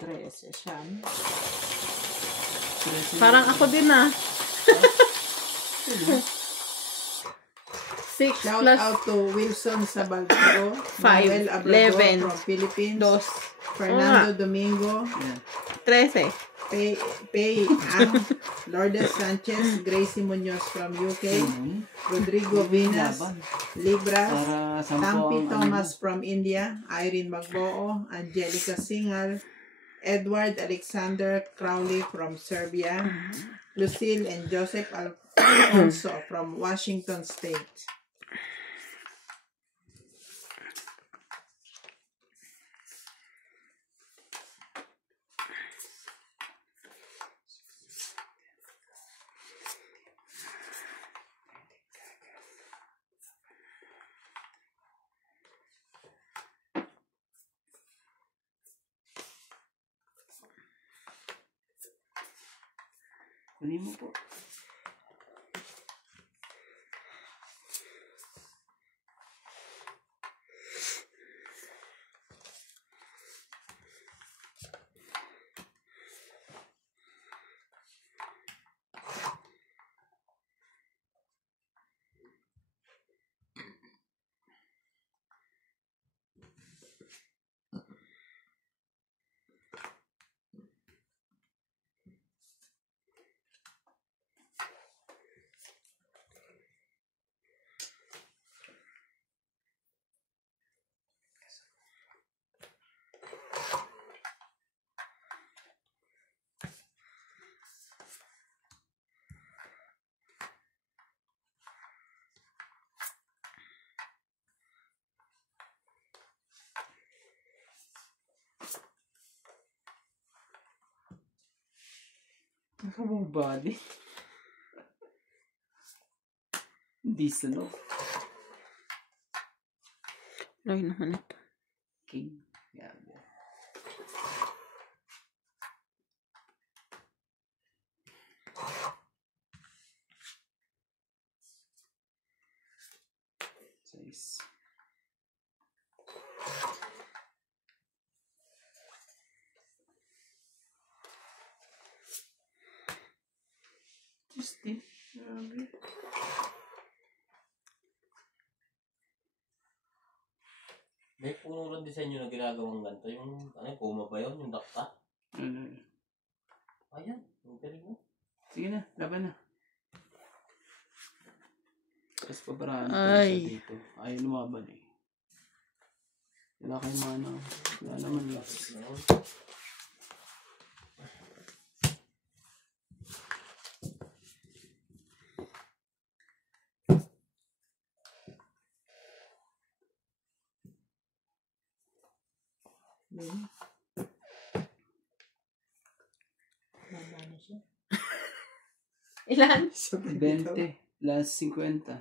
13 siyam. 13 Parang ako din ah. 6 Shout plus out to Wilson Sabaltero, 5, Manuel Abrador 11, from Philippines, 2, Fernando Domingo, Yan. 13. Pei Ang, Lourdes Sanchez, Gracie Munoz from UK, Rodrigo Vinas, Laban. Libras, Para 10 Tampi ang Thomas from India, Irene Magboo, Angelica Singal, Edward Alexander Crowley from Serbia, Lucille and Joseph Alfonso from Washington State. Kunin mo po. Body. Hindi sunog. Lagi naman ito. King. Grabe. Size. Just it. Grabe. May puno lang din sa inyo na ginagawang ganito. Yung, ano, puma ba yun? Yung dakta? Ano? Ayan, yung galing mo. Sige na, laban na. Tapos pabaraan ko Ay. siya dito. Ayaw lumaban eh. Wala kayong mana. Wala naman yun. Baba na siya. Ilan? 20 plus 50.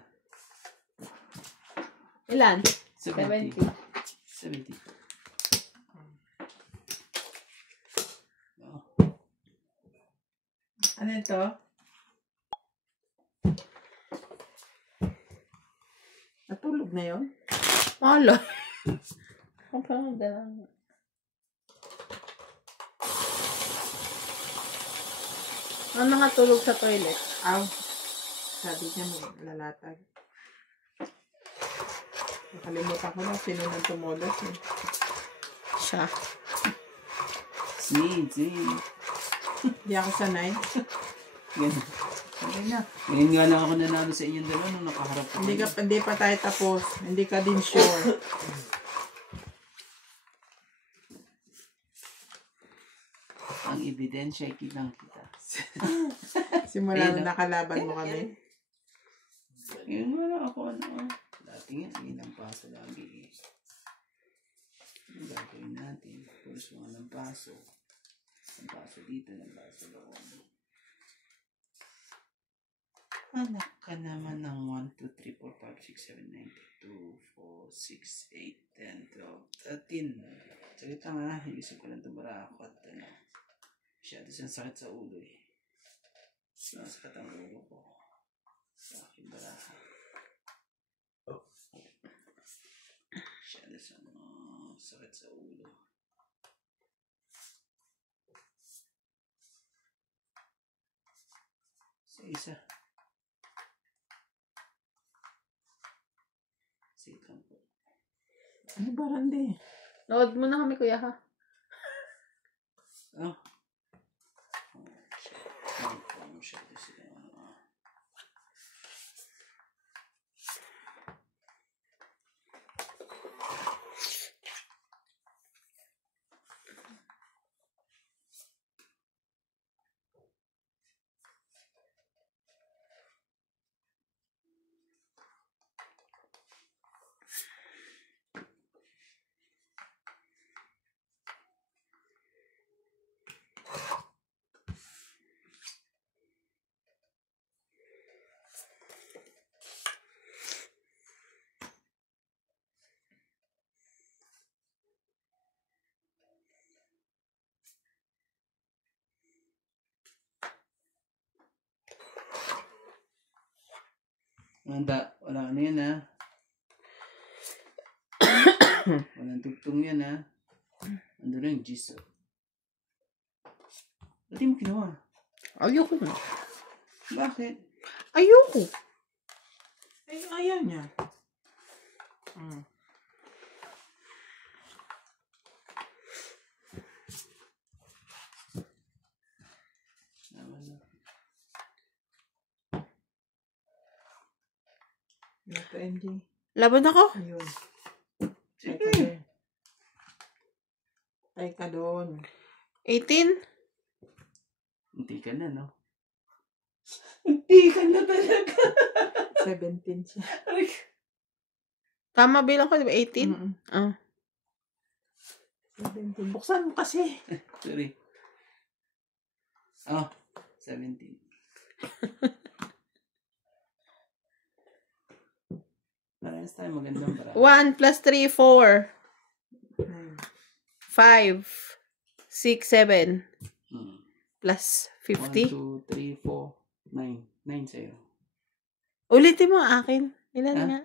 Ilan? 70. 70. 70. Oh. Ano ito? Natulog na yun? Malo. Ang pangalan. Ang mga tulog sa toilet. Aw. Sabi niya maglalatag. Nakalimutan ko na sino nang tumulos eh. Siya. Sneed. Hindi ako sanay. Ganun. Okay na. Ngayon nga lang ako nanalo sa inyong dalawa nung nakaharap ko. Hindi pa tayo tapos. Hindi ka din sure. Ang ebidensya ay kitang kita. Simula Ayun, na nakalaban mo kami. Ngayon nga lang ako dati nga, ilang paso lagi. Ang gagawin natin. Pulos mga ng paso. Ng paso dito, ng paso loob. Anak ka naman ng 1, 2, 3, 4, 5, 6, 7, 9, 2, 4, 6, 8, 10, 12, 13. Salita nga, ilisip ko lang tumara ako at masyado siyang sakit sa ulo eh. Sakit ang ulo ko. Sa aking baraha. Masyado siyang sakit sa ulo. Sa isa. Sit lang po. Ano ba, Randy? Load mo na kami, kuya, ha? Oh. Masyado sila. Wala ano yan ha. Walang tugtong yan ha. Ando na yung G's. Ba't di mo ginawa? Ayoko na. Bakit? Ayoko. Ay, ayaw niya. Naman na. Ito, MJ. Laban ako. Ayun. Tay Sige. ka doon. Tay ka doon. 18. Hindi ka na, no? Hindi ka na talaga. 17 siya. Tama bilang ko, di ba? 18? Mm-mm. Ah. 17. Buksan mo kasi. Sorry. Oh, 17. Parehas tayo magandang para. 1 plus 3, 4. 9. 5. 6, 7. Hmm. Plus 1, 50. 2, 3, 4, 9. 9 sa'yo. Ulitin mo akin. Ilan Ah? nga?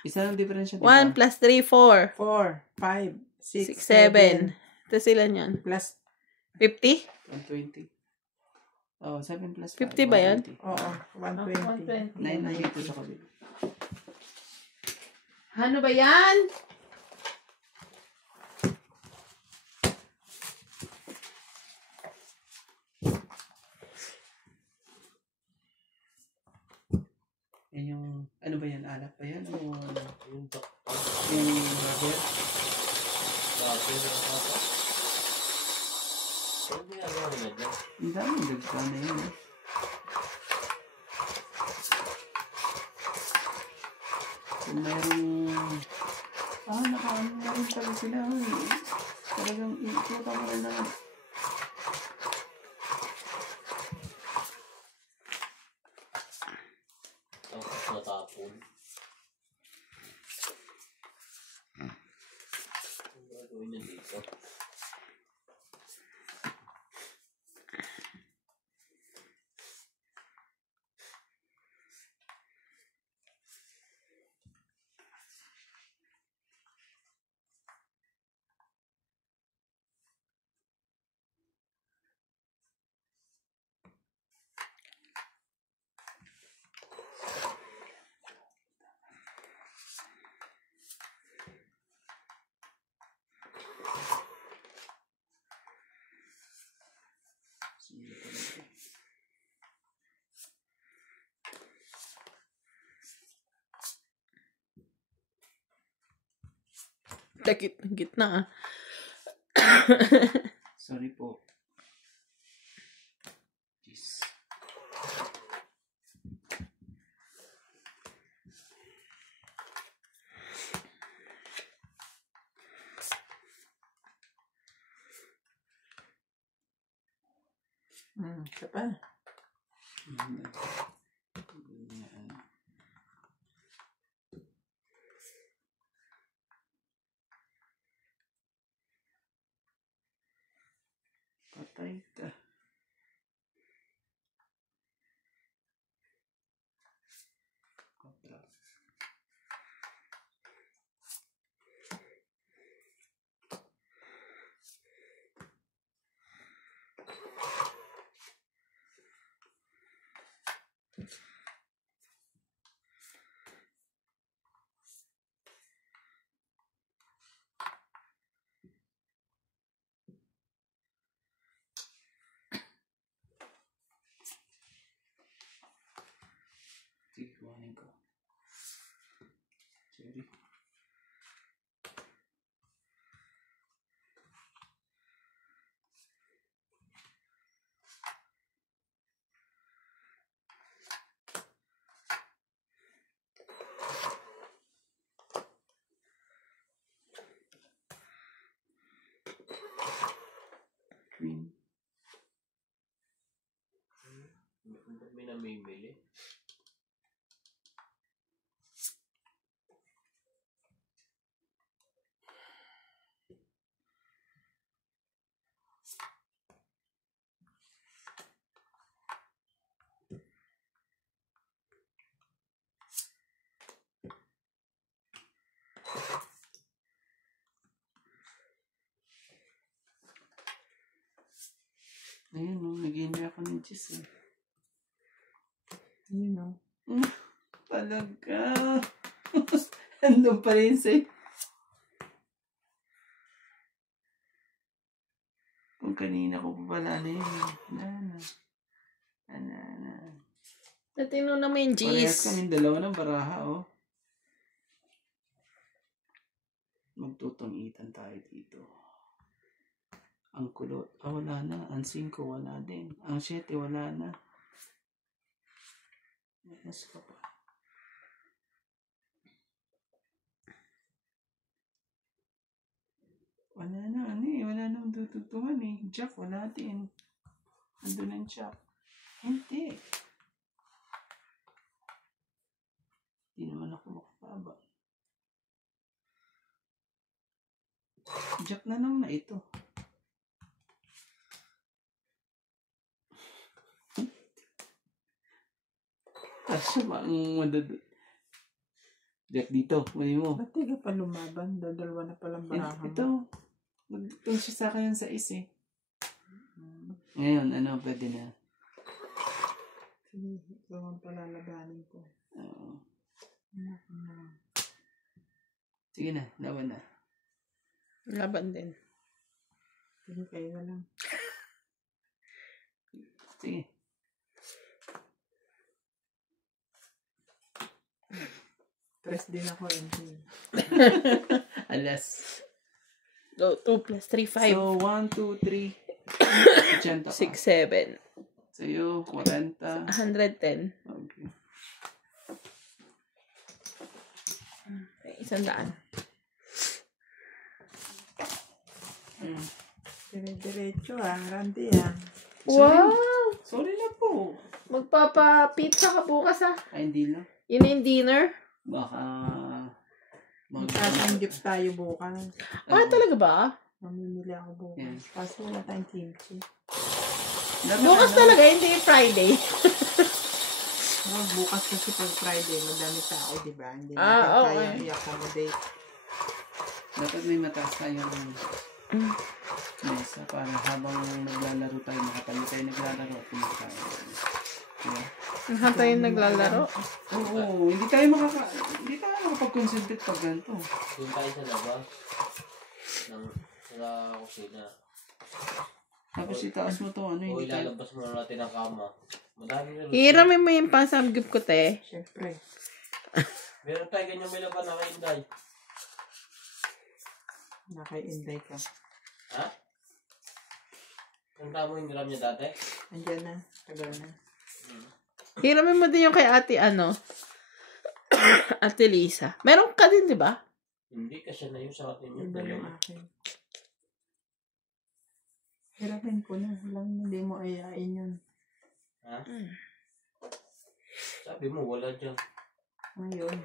Isa lang diferensya, 1 plus 3, 4. 4, 5, 6, 6, 7. 7. Tapos ilan yan? Plus, 50? 120. Oh, 7 plus 5. 50 ba yan? oo, 120. 9 na dito sa kabila. Ano ba yan? Yan yung, ano ba yan? Alak ba yan? O Yung tak. yung rubber? Dati na ata. Ano ginagawa nila dyan? Ang dami dagsa na yan. Eh. Kung mayroong... nakaano na rin pala sila. Talagang ikuta mo rin naman. Tapos natapon. Ang gagawin niya dito? Sige talaga. Dakit ng gitna ah. Sorry po. Jeez. Isa pa. Yan. Patay ka. Kontra. Sige, kuhanin ko. Sorry. Queen. May namimili. Ayun, no, nag-enjoy ako ng cheese eh. You know. Talaga. Andun pa rin sa'yo. Kung kanina ko pa pala na yun. Na. Natino na mo yung Parehas G's. kami dalawa ng baraha, oh. Magtutungitan tayo dito. Ang kulot. Wala na. Ang 5, wala din. Ang 7, wala na. Mas ka pa. Wala na, wala na tutugtungan eh. Jack, wala din. Andun ang Jack. Hindi. Hindi naman ako makapaba. Jack na lang na ito. Asya ba ang madad... Jack dito, muli mo. Ba't di ka pa lumaban? Dadalwa na palang barahan mo. Ito. Magtong siya sa akin sa is eh. Ngayon, pwede na. Sige, ito ang palalabanin ko. Oo. Anak na. Sige na, laban na. Laban din. Sige, kayo na lang. Sige. Tres din ako, hindi. Alas. So, 2 plus 3, 5. So, 1, 2, 3. 80 ka. 6, 7. Sa'yo, 40. 110. Okay. $100. Dire-diretso Randy Wow! Sorry na po. Magpapa-pizza ka bukas Ay, hindi lang. Yun na yung dinner? Baka... Magkasanggip tayo bukas. Talaga ba? Mamimili ako bukas. Yeah. Kasi wala tayong kimchi. Bukas talaga, hindi Friday. Bukas kasi pag Friday, madami tao, di ba? Hindi natin okay. kaya i-accommodate. Dapat may mataas tayong mesa para habang naglalaro tayo, makatayo tayo naglalaro at hindi tayo. Diba? Lahat tayo naglalaro. Oo, hindi tayo makapag-concentrate pag ganito. Doon tayo sa labas. Sa kusina. Tapos itaas mo to, O hindi tayo. ilalabas mo na natin ang kama. Madami na. Hiramin mo yung pansamgip ko, te. Siyempre. Meron tayo ganyan may laban na kainday. Naka-inday ka. Ha? Punta mo yung gram niya dati? Andiyan na. Tagal na. Hiramin mo din yung kay ate, Ate Lisa. Meron ka din, di ba? Hindi, kasi na yung sa atin yung Iba yung akin. Hirapin ko na. Lang hindi mo ayain yun. Ha? Sabi mo, wala dyan. Ngayon.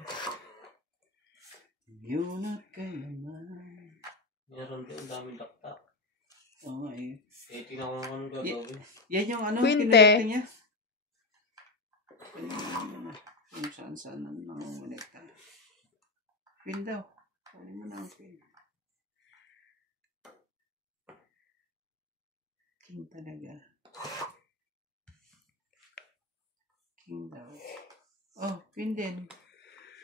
Yun at kailanman. Meron din, ang daming taktak. Oo nga eh. Tingnan ko anong gagawin. Yan yung Quinte. kinulekta niya. Kung saan ang nangungulikta. Queen daw. Kunin mo na ang queen. King talaga. King daw. Oh, queen din.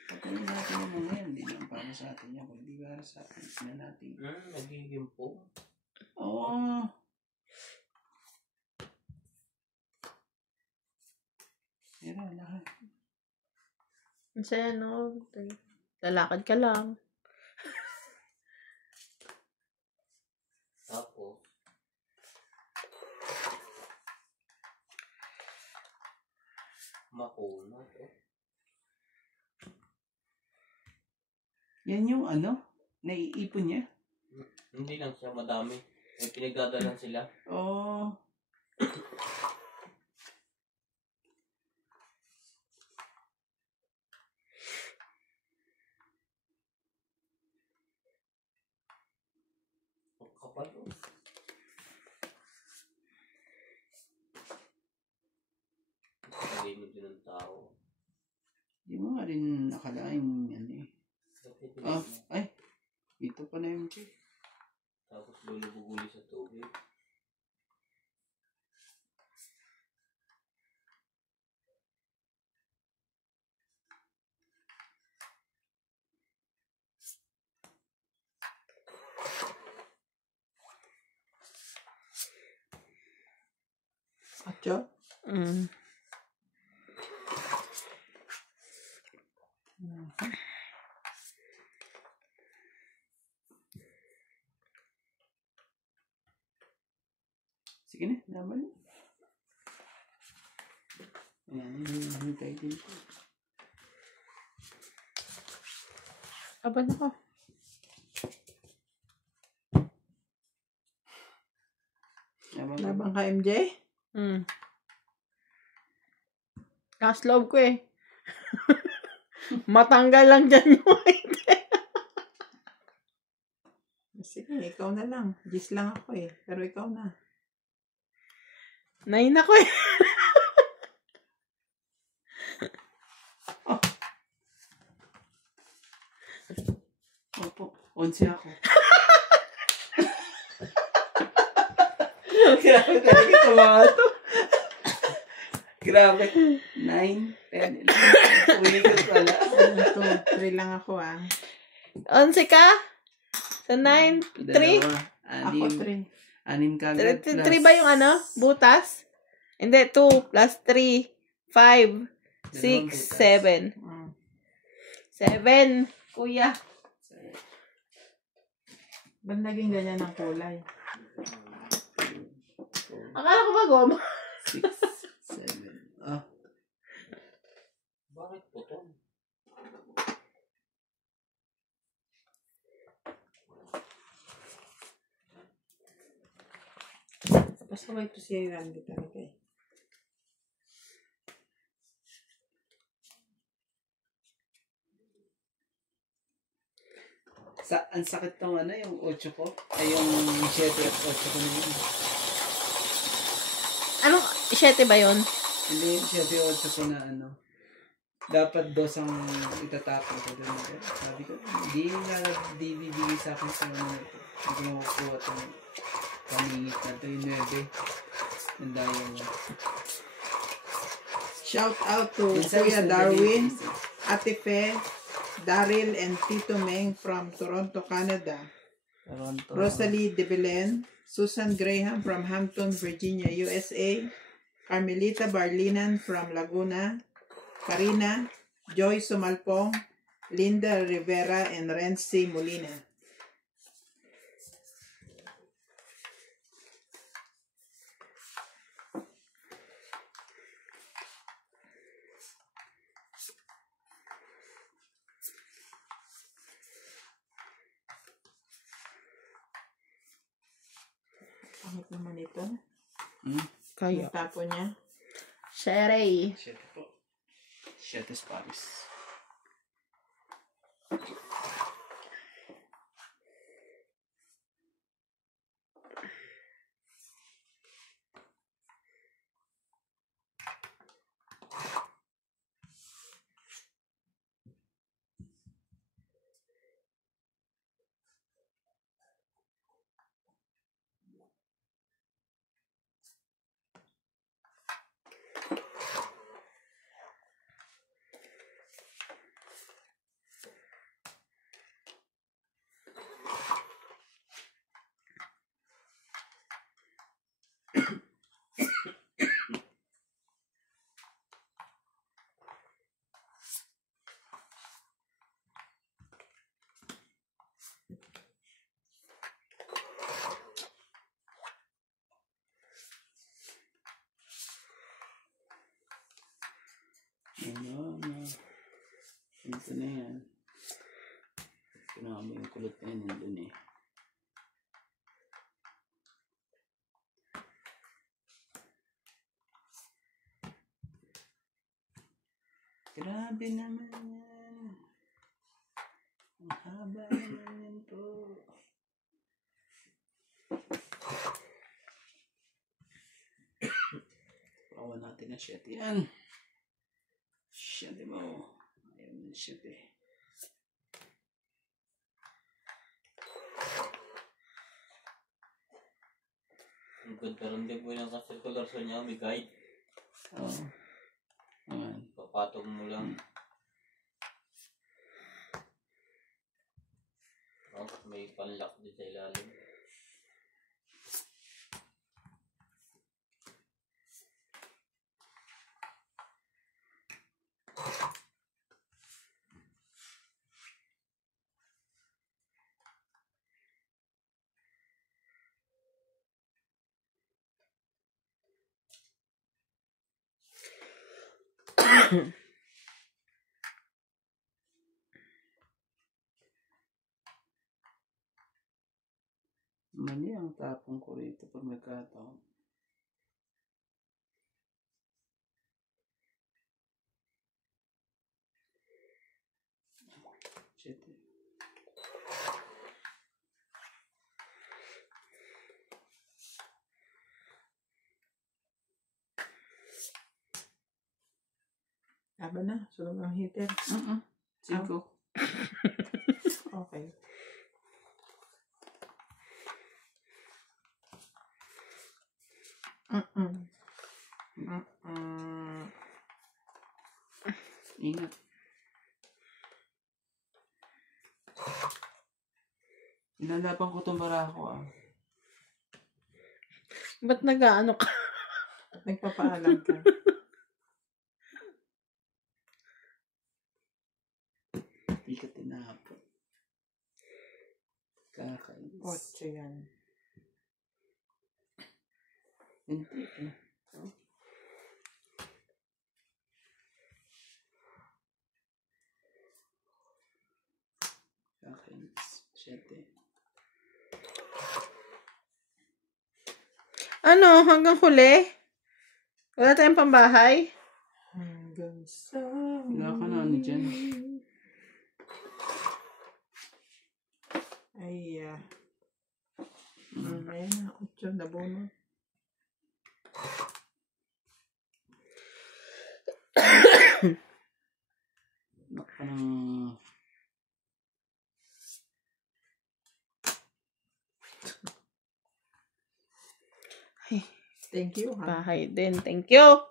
Pagkunin natin yung mga yan. Hindi lang para sa atin yan. Hindi para sa atin. Tignan natin. Nagiging po. Oo. Pero lahat. Ang saya, no? Lalakad ka lang. Tapos, makunat. Yan yung naiipon niya. Hindi lang siya madami. May pinagdadalan sila. Oo. Kapal yun. Nalinig din ng tao. Di mo nga rin nakalain yan eh. Oh, ay. Dito pa na yung check. Tapos lulubog uli sa tubig. 8. Mm. Sige na, laban. Ayan, hintay dito. Laban ako. Laban ka, MJ? Mm. Last love ko eh. Matanggal lang dyan yung Sige, ikaw na lang. Gis lang ako eh. Pero ikaw na. 9 ako eh. Opo, 11 ako. Grabe talaga ito mga to. Grabe. 9, 10, 11. Umigot pala. 1, 2, 3 lang ako ah. 11 ka? Sa 9? 3? Ako 3. 6 kagad plus. 3 ba yung ano? Butas? Hindi, 2 plus 3. 5, 6, 7. 7, kuya. Ba't naging ganyan ang kulay? Akala ko ba goma? 6, 7. Ah, Bakit putol? Basta may ito siya yung randi talaga eh. ang sakit tong ano, yung 8 ko. Ay, yung 7 at 8 ko na yun. Anong 7 ba yun? Hindi, 7 at 8 ko na ano. Dapat 2 ang itatapon ko doon. Sabi ko, di bibigay sa akin sa ano na ito. Hindi ko makukuha itong paningit na ito. Yung 9. Ang dahil mo. Shout out to Kuya Darwin, Ate Fe, Daryl, and Tito Meng from Toronto, Canada. Toronto. Rosalie De Belen, Susan Graham from Hampton, Virginia, USA. Carmelita Barlinan from Laguna. Karina, Joy Sumalpong, Linda Rivera, and Renzi Molina. Pangit naman ito. Kaya. Yung tapo niya. Sherry. 7 po. 7 Paris. Ano. Ito na yan. Pinaka mo yung kulot na yan. Nandun eh. Grabe naman yan. Ang haba naman yan po. Pawan natin na shit yan. Shit mo. Ayun na shit eh. Ang ganda rin din po yung circular sa niya, may guide. Oo. Ayan. Papatong mo lang. Oh, may panlock din sa ilalim. Mali ang tapong ko rito pag nagkataon. Shit. Laban na. Sunog ang heater. Cinco. Okay. Ingat. Inalaban ko itong barako Ba't nag-ano ka? Nagpapaalam ka. Hindi ka tinapon. Kakainis. 8 yan. Hindi Kakainis. 7. Ano, hanggang huli? Wala tayong pambahay? Hanggang sa... Wala ka na ano dyan. Ay, ayan na. 8 na bono. Baka ng... Thank you, ha? Bahay din. Thank you.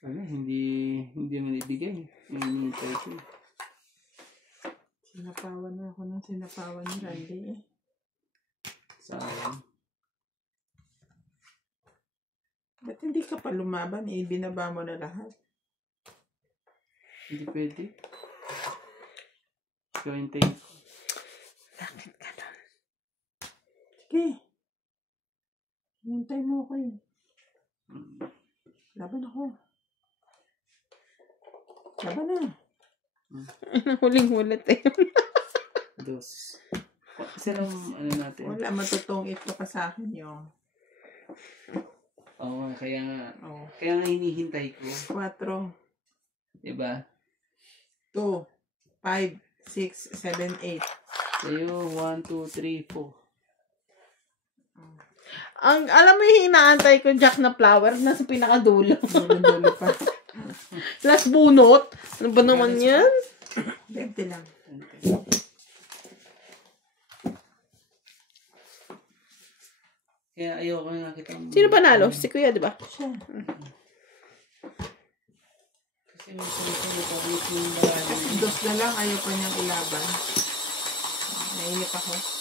Wala, hindi man ibigay. Hinihintay ko. Sinapawan na ako ng sinapawan ni Randy eh. Sayang. Ba't hindi ka pa lumaban eh? Binaba mo na lahat. Hindi pwede. Gawin tayo. Bakit ka doon? Sige. Hintay mo ako eh. Laban ako. Laban na. Huling-hulit eh. Dos. Kasi lang, ano natin. Wala, matutong ito ka sa akin yung. Oo, kaya nga. Oh. Kaya nga hinihintay ko. 4, Diba? 2, 5, 6, 7, 8. Sa'yo, 1, 2, 3, 4. Alam mo yung inaantay ko, Jack na flower, nasa pinakadulo. Dulo pa. Plus bunot. Ano ba naman yan? 20 lang. Kaya ayoko nga kita. Sino panalo? Si Kuya, di ba? Siya. Kasi minsan ito napabit yung barangay. Dos na lang, ayaw pa niyang ilaban. Nainip ako.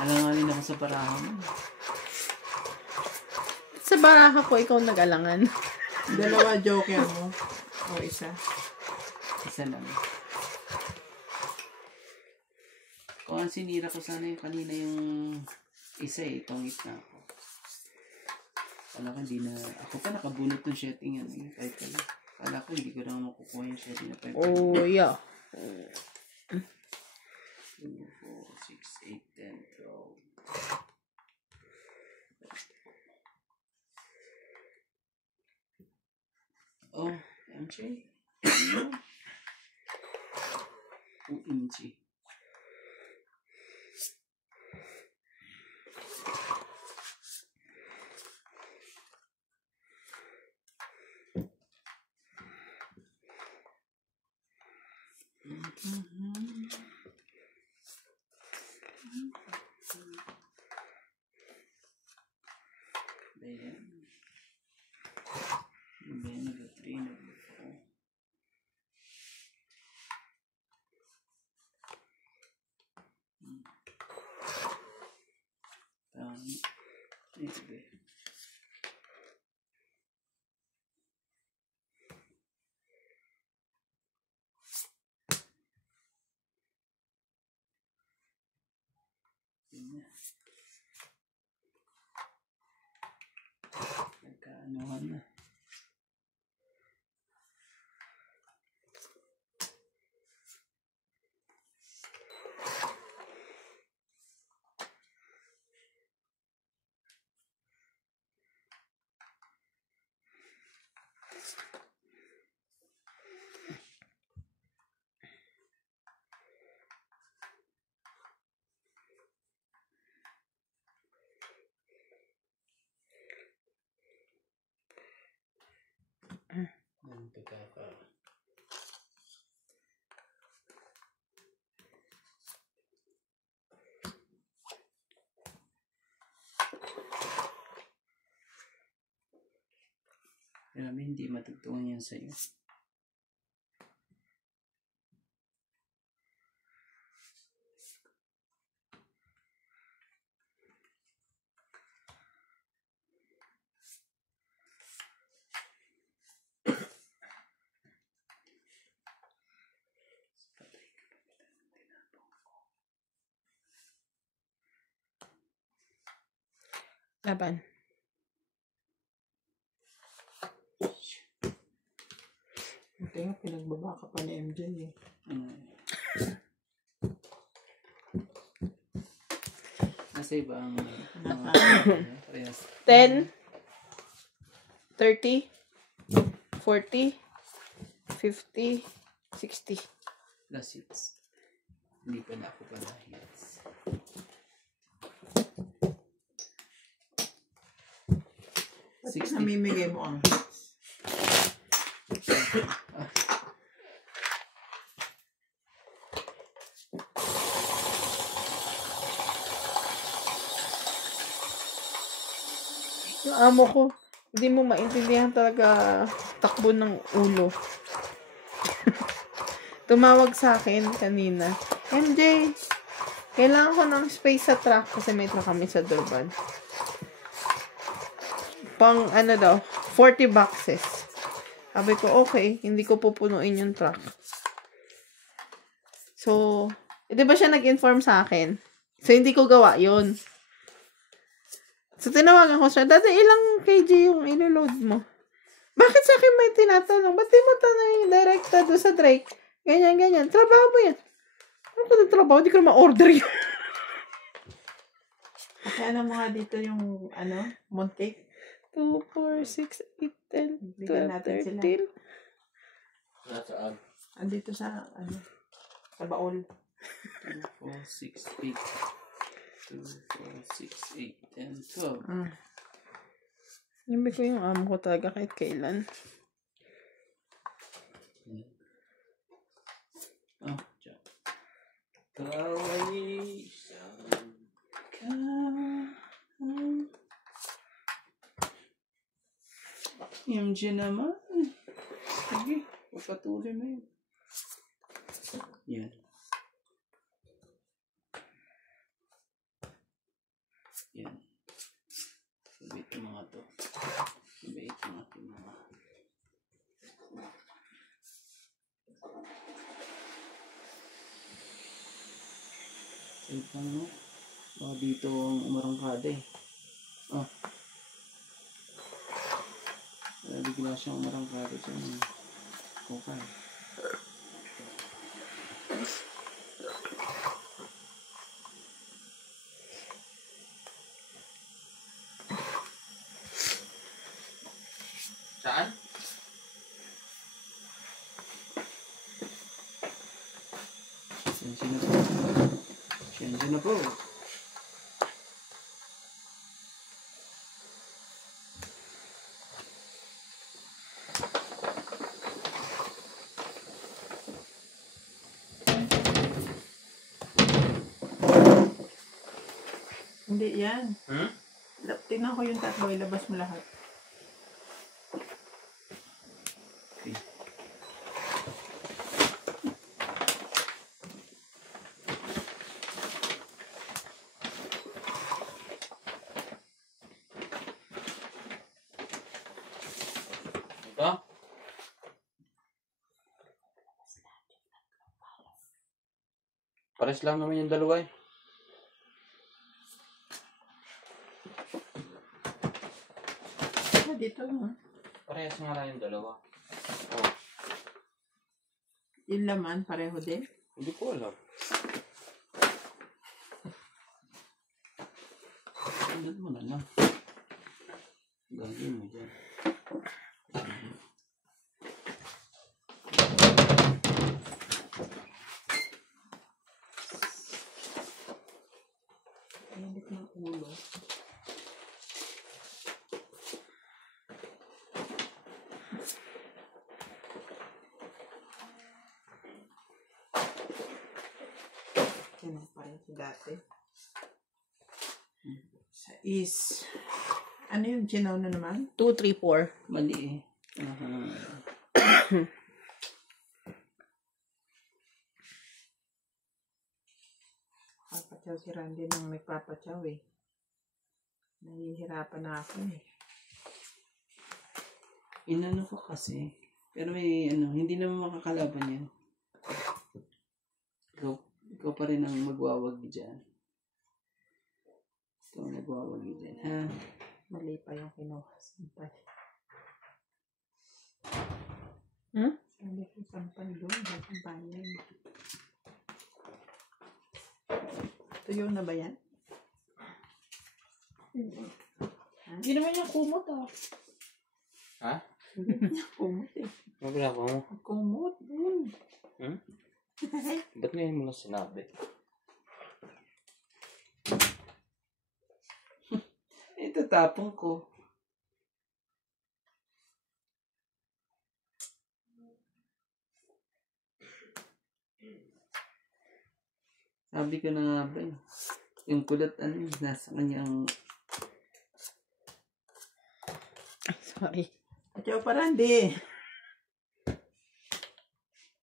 Alanganin ako sa parahan. Sa baraha ko, ikaw nag-alangan. 2 joker mo. O 1. Isa lang. Kung ang sinira ko sana yung kanina yung isa eh, pangit na ako. Kala ko hindi na, ako pa nakabunot ng setting yan eh, kahit kala. Kala ko hindi ko lang makukuha yung setting na 5. Oh, yeah. 2, 4, 6, 8, 10, 12. Oh, MJ. OMG. Ayan. Ayan, nag-3, nag-4. Tama. Sige. Anuhan na. Ang pagkaka... Alam, hindi matugtungan yan sa'yo. Laban. Ito nga, pinagbaba ka pa ni MJ eh. Nasa iba ang... parehas. 10, 30, 40, 50, 60. Last hits. Hindi pa na ako pala hits. Ba't 60. namimigay mo ang hits? Yung amo ko, hindi mo maintindihan talaga takbo ng ulo. Tumawag sa akin kanina. MJ, kailangan ko ng space sa truck kasi may truck kami sa Durban. Pang ano daw, 40 boxes. Sabi ko, okay, hindi ko pupunuin yung truck. So, di ba siya nag-inform sa akin? So, hindi ko gawa yun. So, tinawagan ko siya, Dati, ilang kg yung ilo-load mo? Bakit sa akin may tinatanong? Ba't di mo tanong direkta doon sa Drake? Ganyan, ganyan. Trabaho mo yan. Ano ko na trabaho? Di ko na ma-order yun. Kasi ano mo nga dito yung, Montek? 2, 4, 6, 8, 10, Bigyan 12, natin sila. 13. Nasaan? Andito sa, sa baol. 2, 4, 6, 8. 2, 4, 6, 8, 10, 12. Sabi ko yung amo ko talaga kahit kailan. Oh, dyan. Kaway isang MJ naman. Sige, papatuloy mo yun. Yan. Yan. Sabit yung mga to. Sabit yung ating mga. Sabit lang, no? Baka dito ang umarangkada eh. Oh. Bigla siyang umarangkada dyan. Okay. Saan? Sensya na po. Sensya na po. Hindi yan. Tingnan ko yung tatlo, ilabas mo lahat. Okay. Ito? Pares lang naman yung dalawa eh. Dito. lang. Parehas nga lang yung dalawa. Oh, Yung laman, pareho din. hindi ko alam. Sundot mo na lang. Gagawin mo dyan. Init ng ulo. Yan pa rin si dati. Sa is, ano yung ginaw na naman? 2, 3, 4. Mali eh. Papatsaw si Randy nang nagpapatsaw eh. Nahihirapan na ako eh. Inano ko kasi. Pero may hindi naman makakalaban yan. Ikaw pa rin ang magwawagi dyan. Ikaw ang nagwawagi dyan, ha? Mali pa yung kinuha. Sampay. Hmm? Sabi ko sampay doon. Sampayan. Tuyo na ba yan? Hindi naman yung kumot ah. Ha? Kumot eh. Mabila ko mo. Kumot doon. Hmm? Ba't ngayon mo na sinabi? Ito tapong ko. Sabi ko na nga ba eh. Yung kulot nasa kanyang... Sorry. Atyaw pa Randy.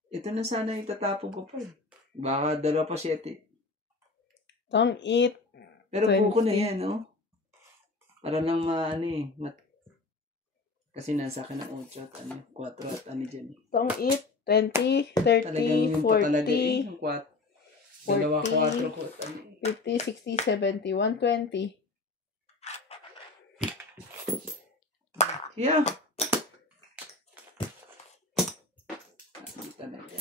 Ito na sana itatapon ko pa eh. Baka 2 pa 7. Tong eat. Pero 20. buko na yan, no? Para lang kasi nasa akin ng 8 at 4 at dyan eh. Tong eat. 20, 30, Talagang yung pa talaga 40, eh. Yung 2, 4 ko at 50, 60, 70, 120. Yeah. Talaga.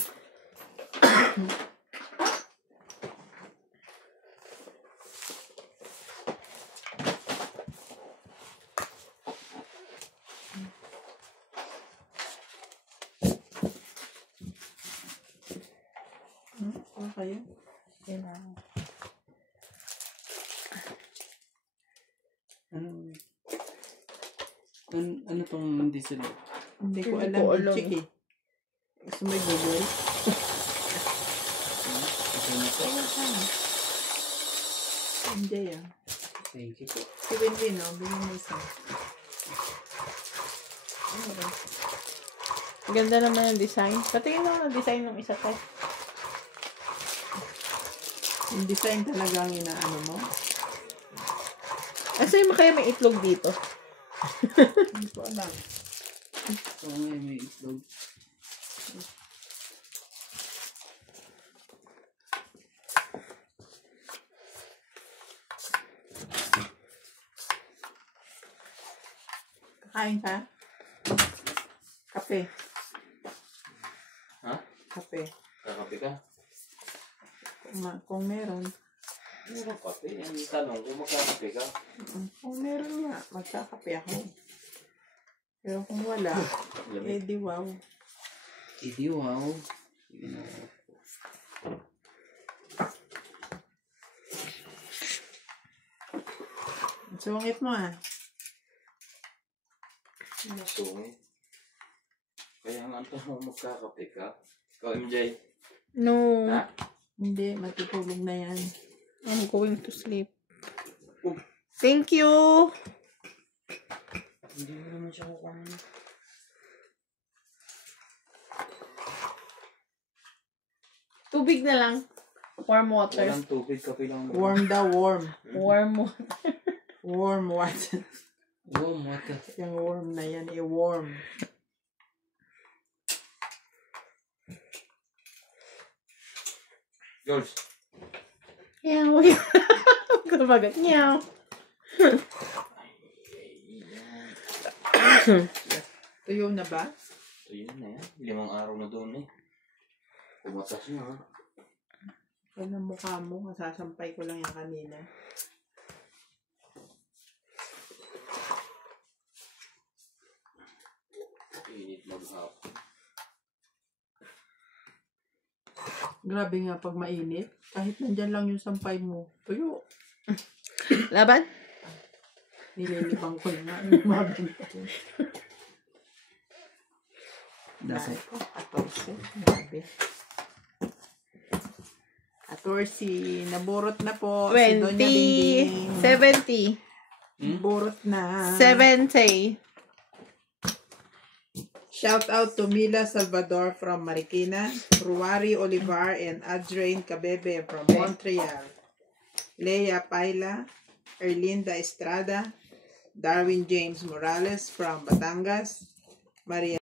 Ano kayo? Kailangan. Ano tong hindi sila? Hindi ko Hindi alam. ko alam. I-check eh. Gusto mo i-google? Hindi ah. Thank you po. Si Winwin, no? Bigyan mo isa. Ganda naman yung design. Patingin ako ng design ng isa ko. Yung design talaga ang inaano mo. Asa yung kaya may itlog dito? Hindi ko alam. Oo nga, may itlog. Kakain ka? Kape. Ha? Kape. Kakape ka? Kung meron. Meron kape. Ang tanong kung magkakape ka. Kung meron nga, magkakape ako. Pero kung wala, eh di wow. Idi, wow. Sungit mo ah. Masungit. Kaya nga tanong magkakape ka. Ikaw, MJ. No. Ha? Hindi, matutulog na yan. I'm going to sleep. Oh. Thank you. Hindi mo naman siya kukunin. Tubig na lang. Warm water. Walang tubig, kape lang. Warm daw, warm. Warm water. Warm what? Oh, mata. Yung warm na yan, warm. George. Meow. Katabagat. Meow. Tuyo na ba? So yun na yan. 5 araw na doon eh. Pumatas na. Yan ang mukha mo. Masasampay ko lang yan kanina. Init maghapon. Grabe nga pag mainit. Kahit nandyan lang yung sampay mo. Tuyo. Laban? Nililibang ko na nga. Yung mabenta ko. Nasa 14. Grabe. 14. Naburot na po. Si Doña 20. Dingding. 70. Burot na. 70. Shout out to Mila Salvador from Marikina, Ruari Olivar and Adrian Cabebe from Montreal, Leia Paila, Erlinda Estrada, Darwin James Morales from Batangas, Maria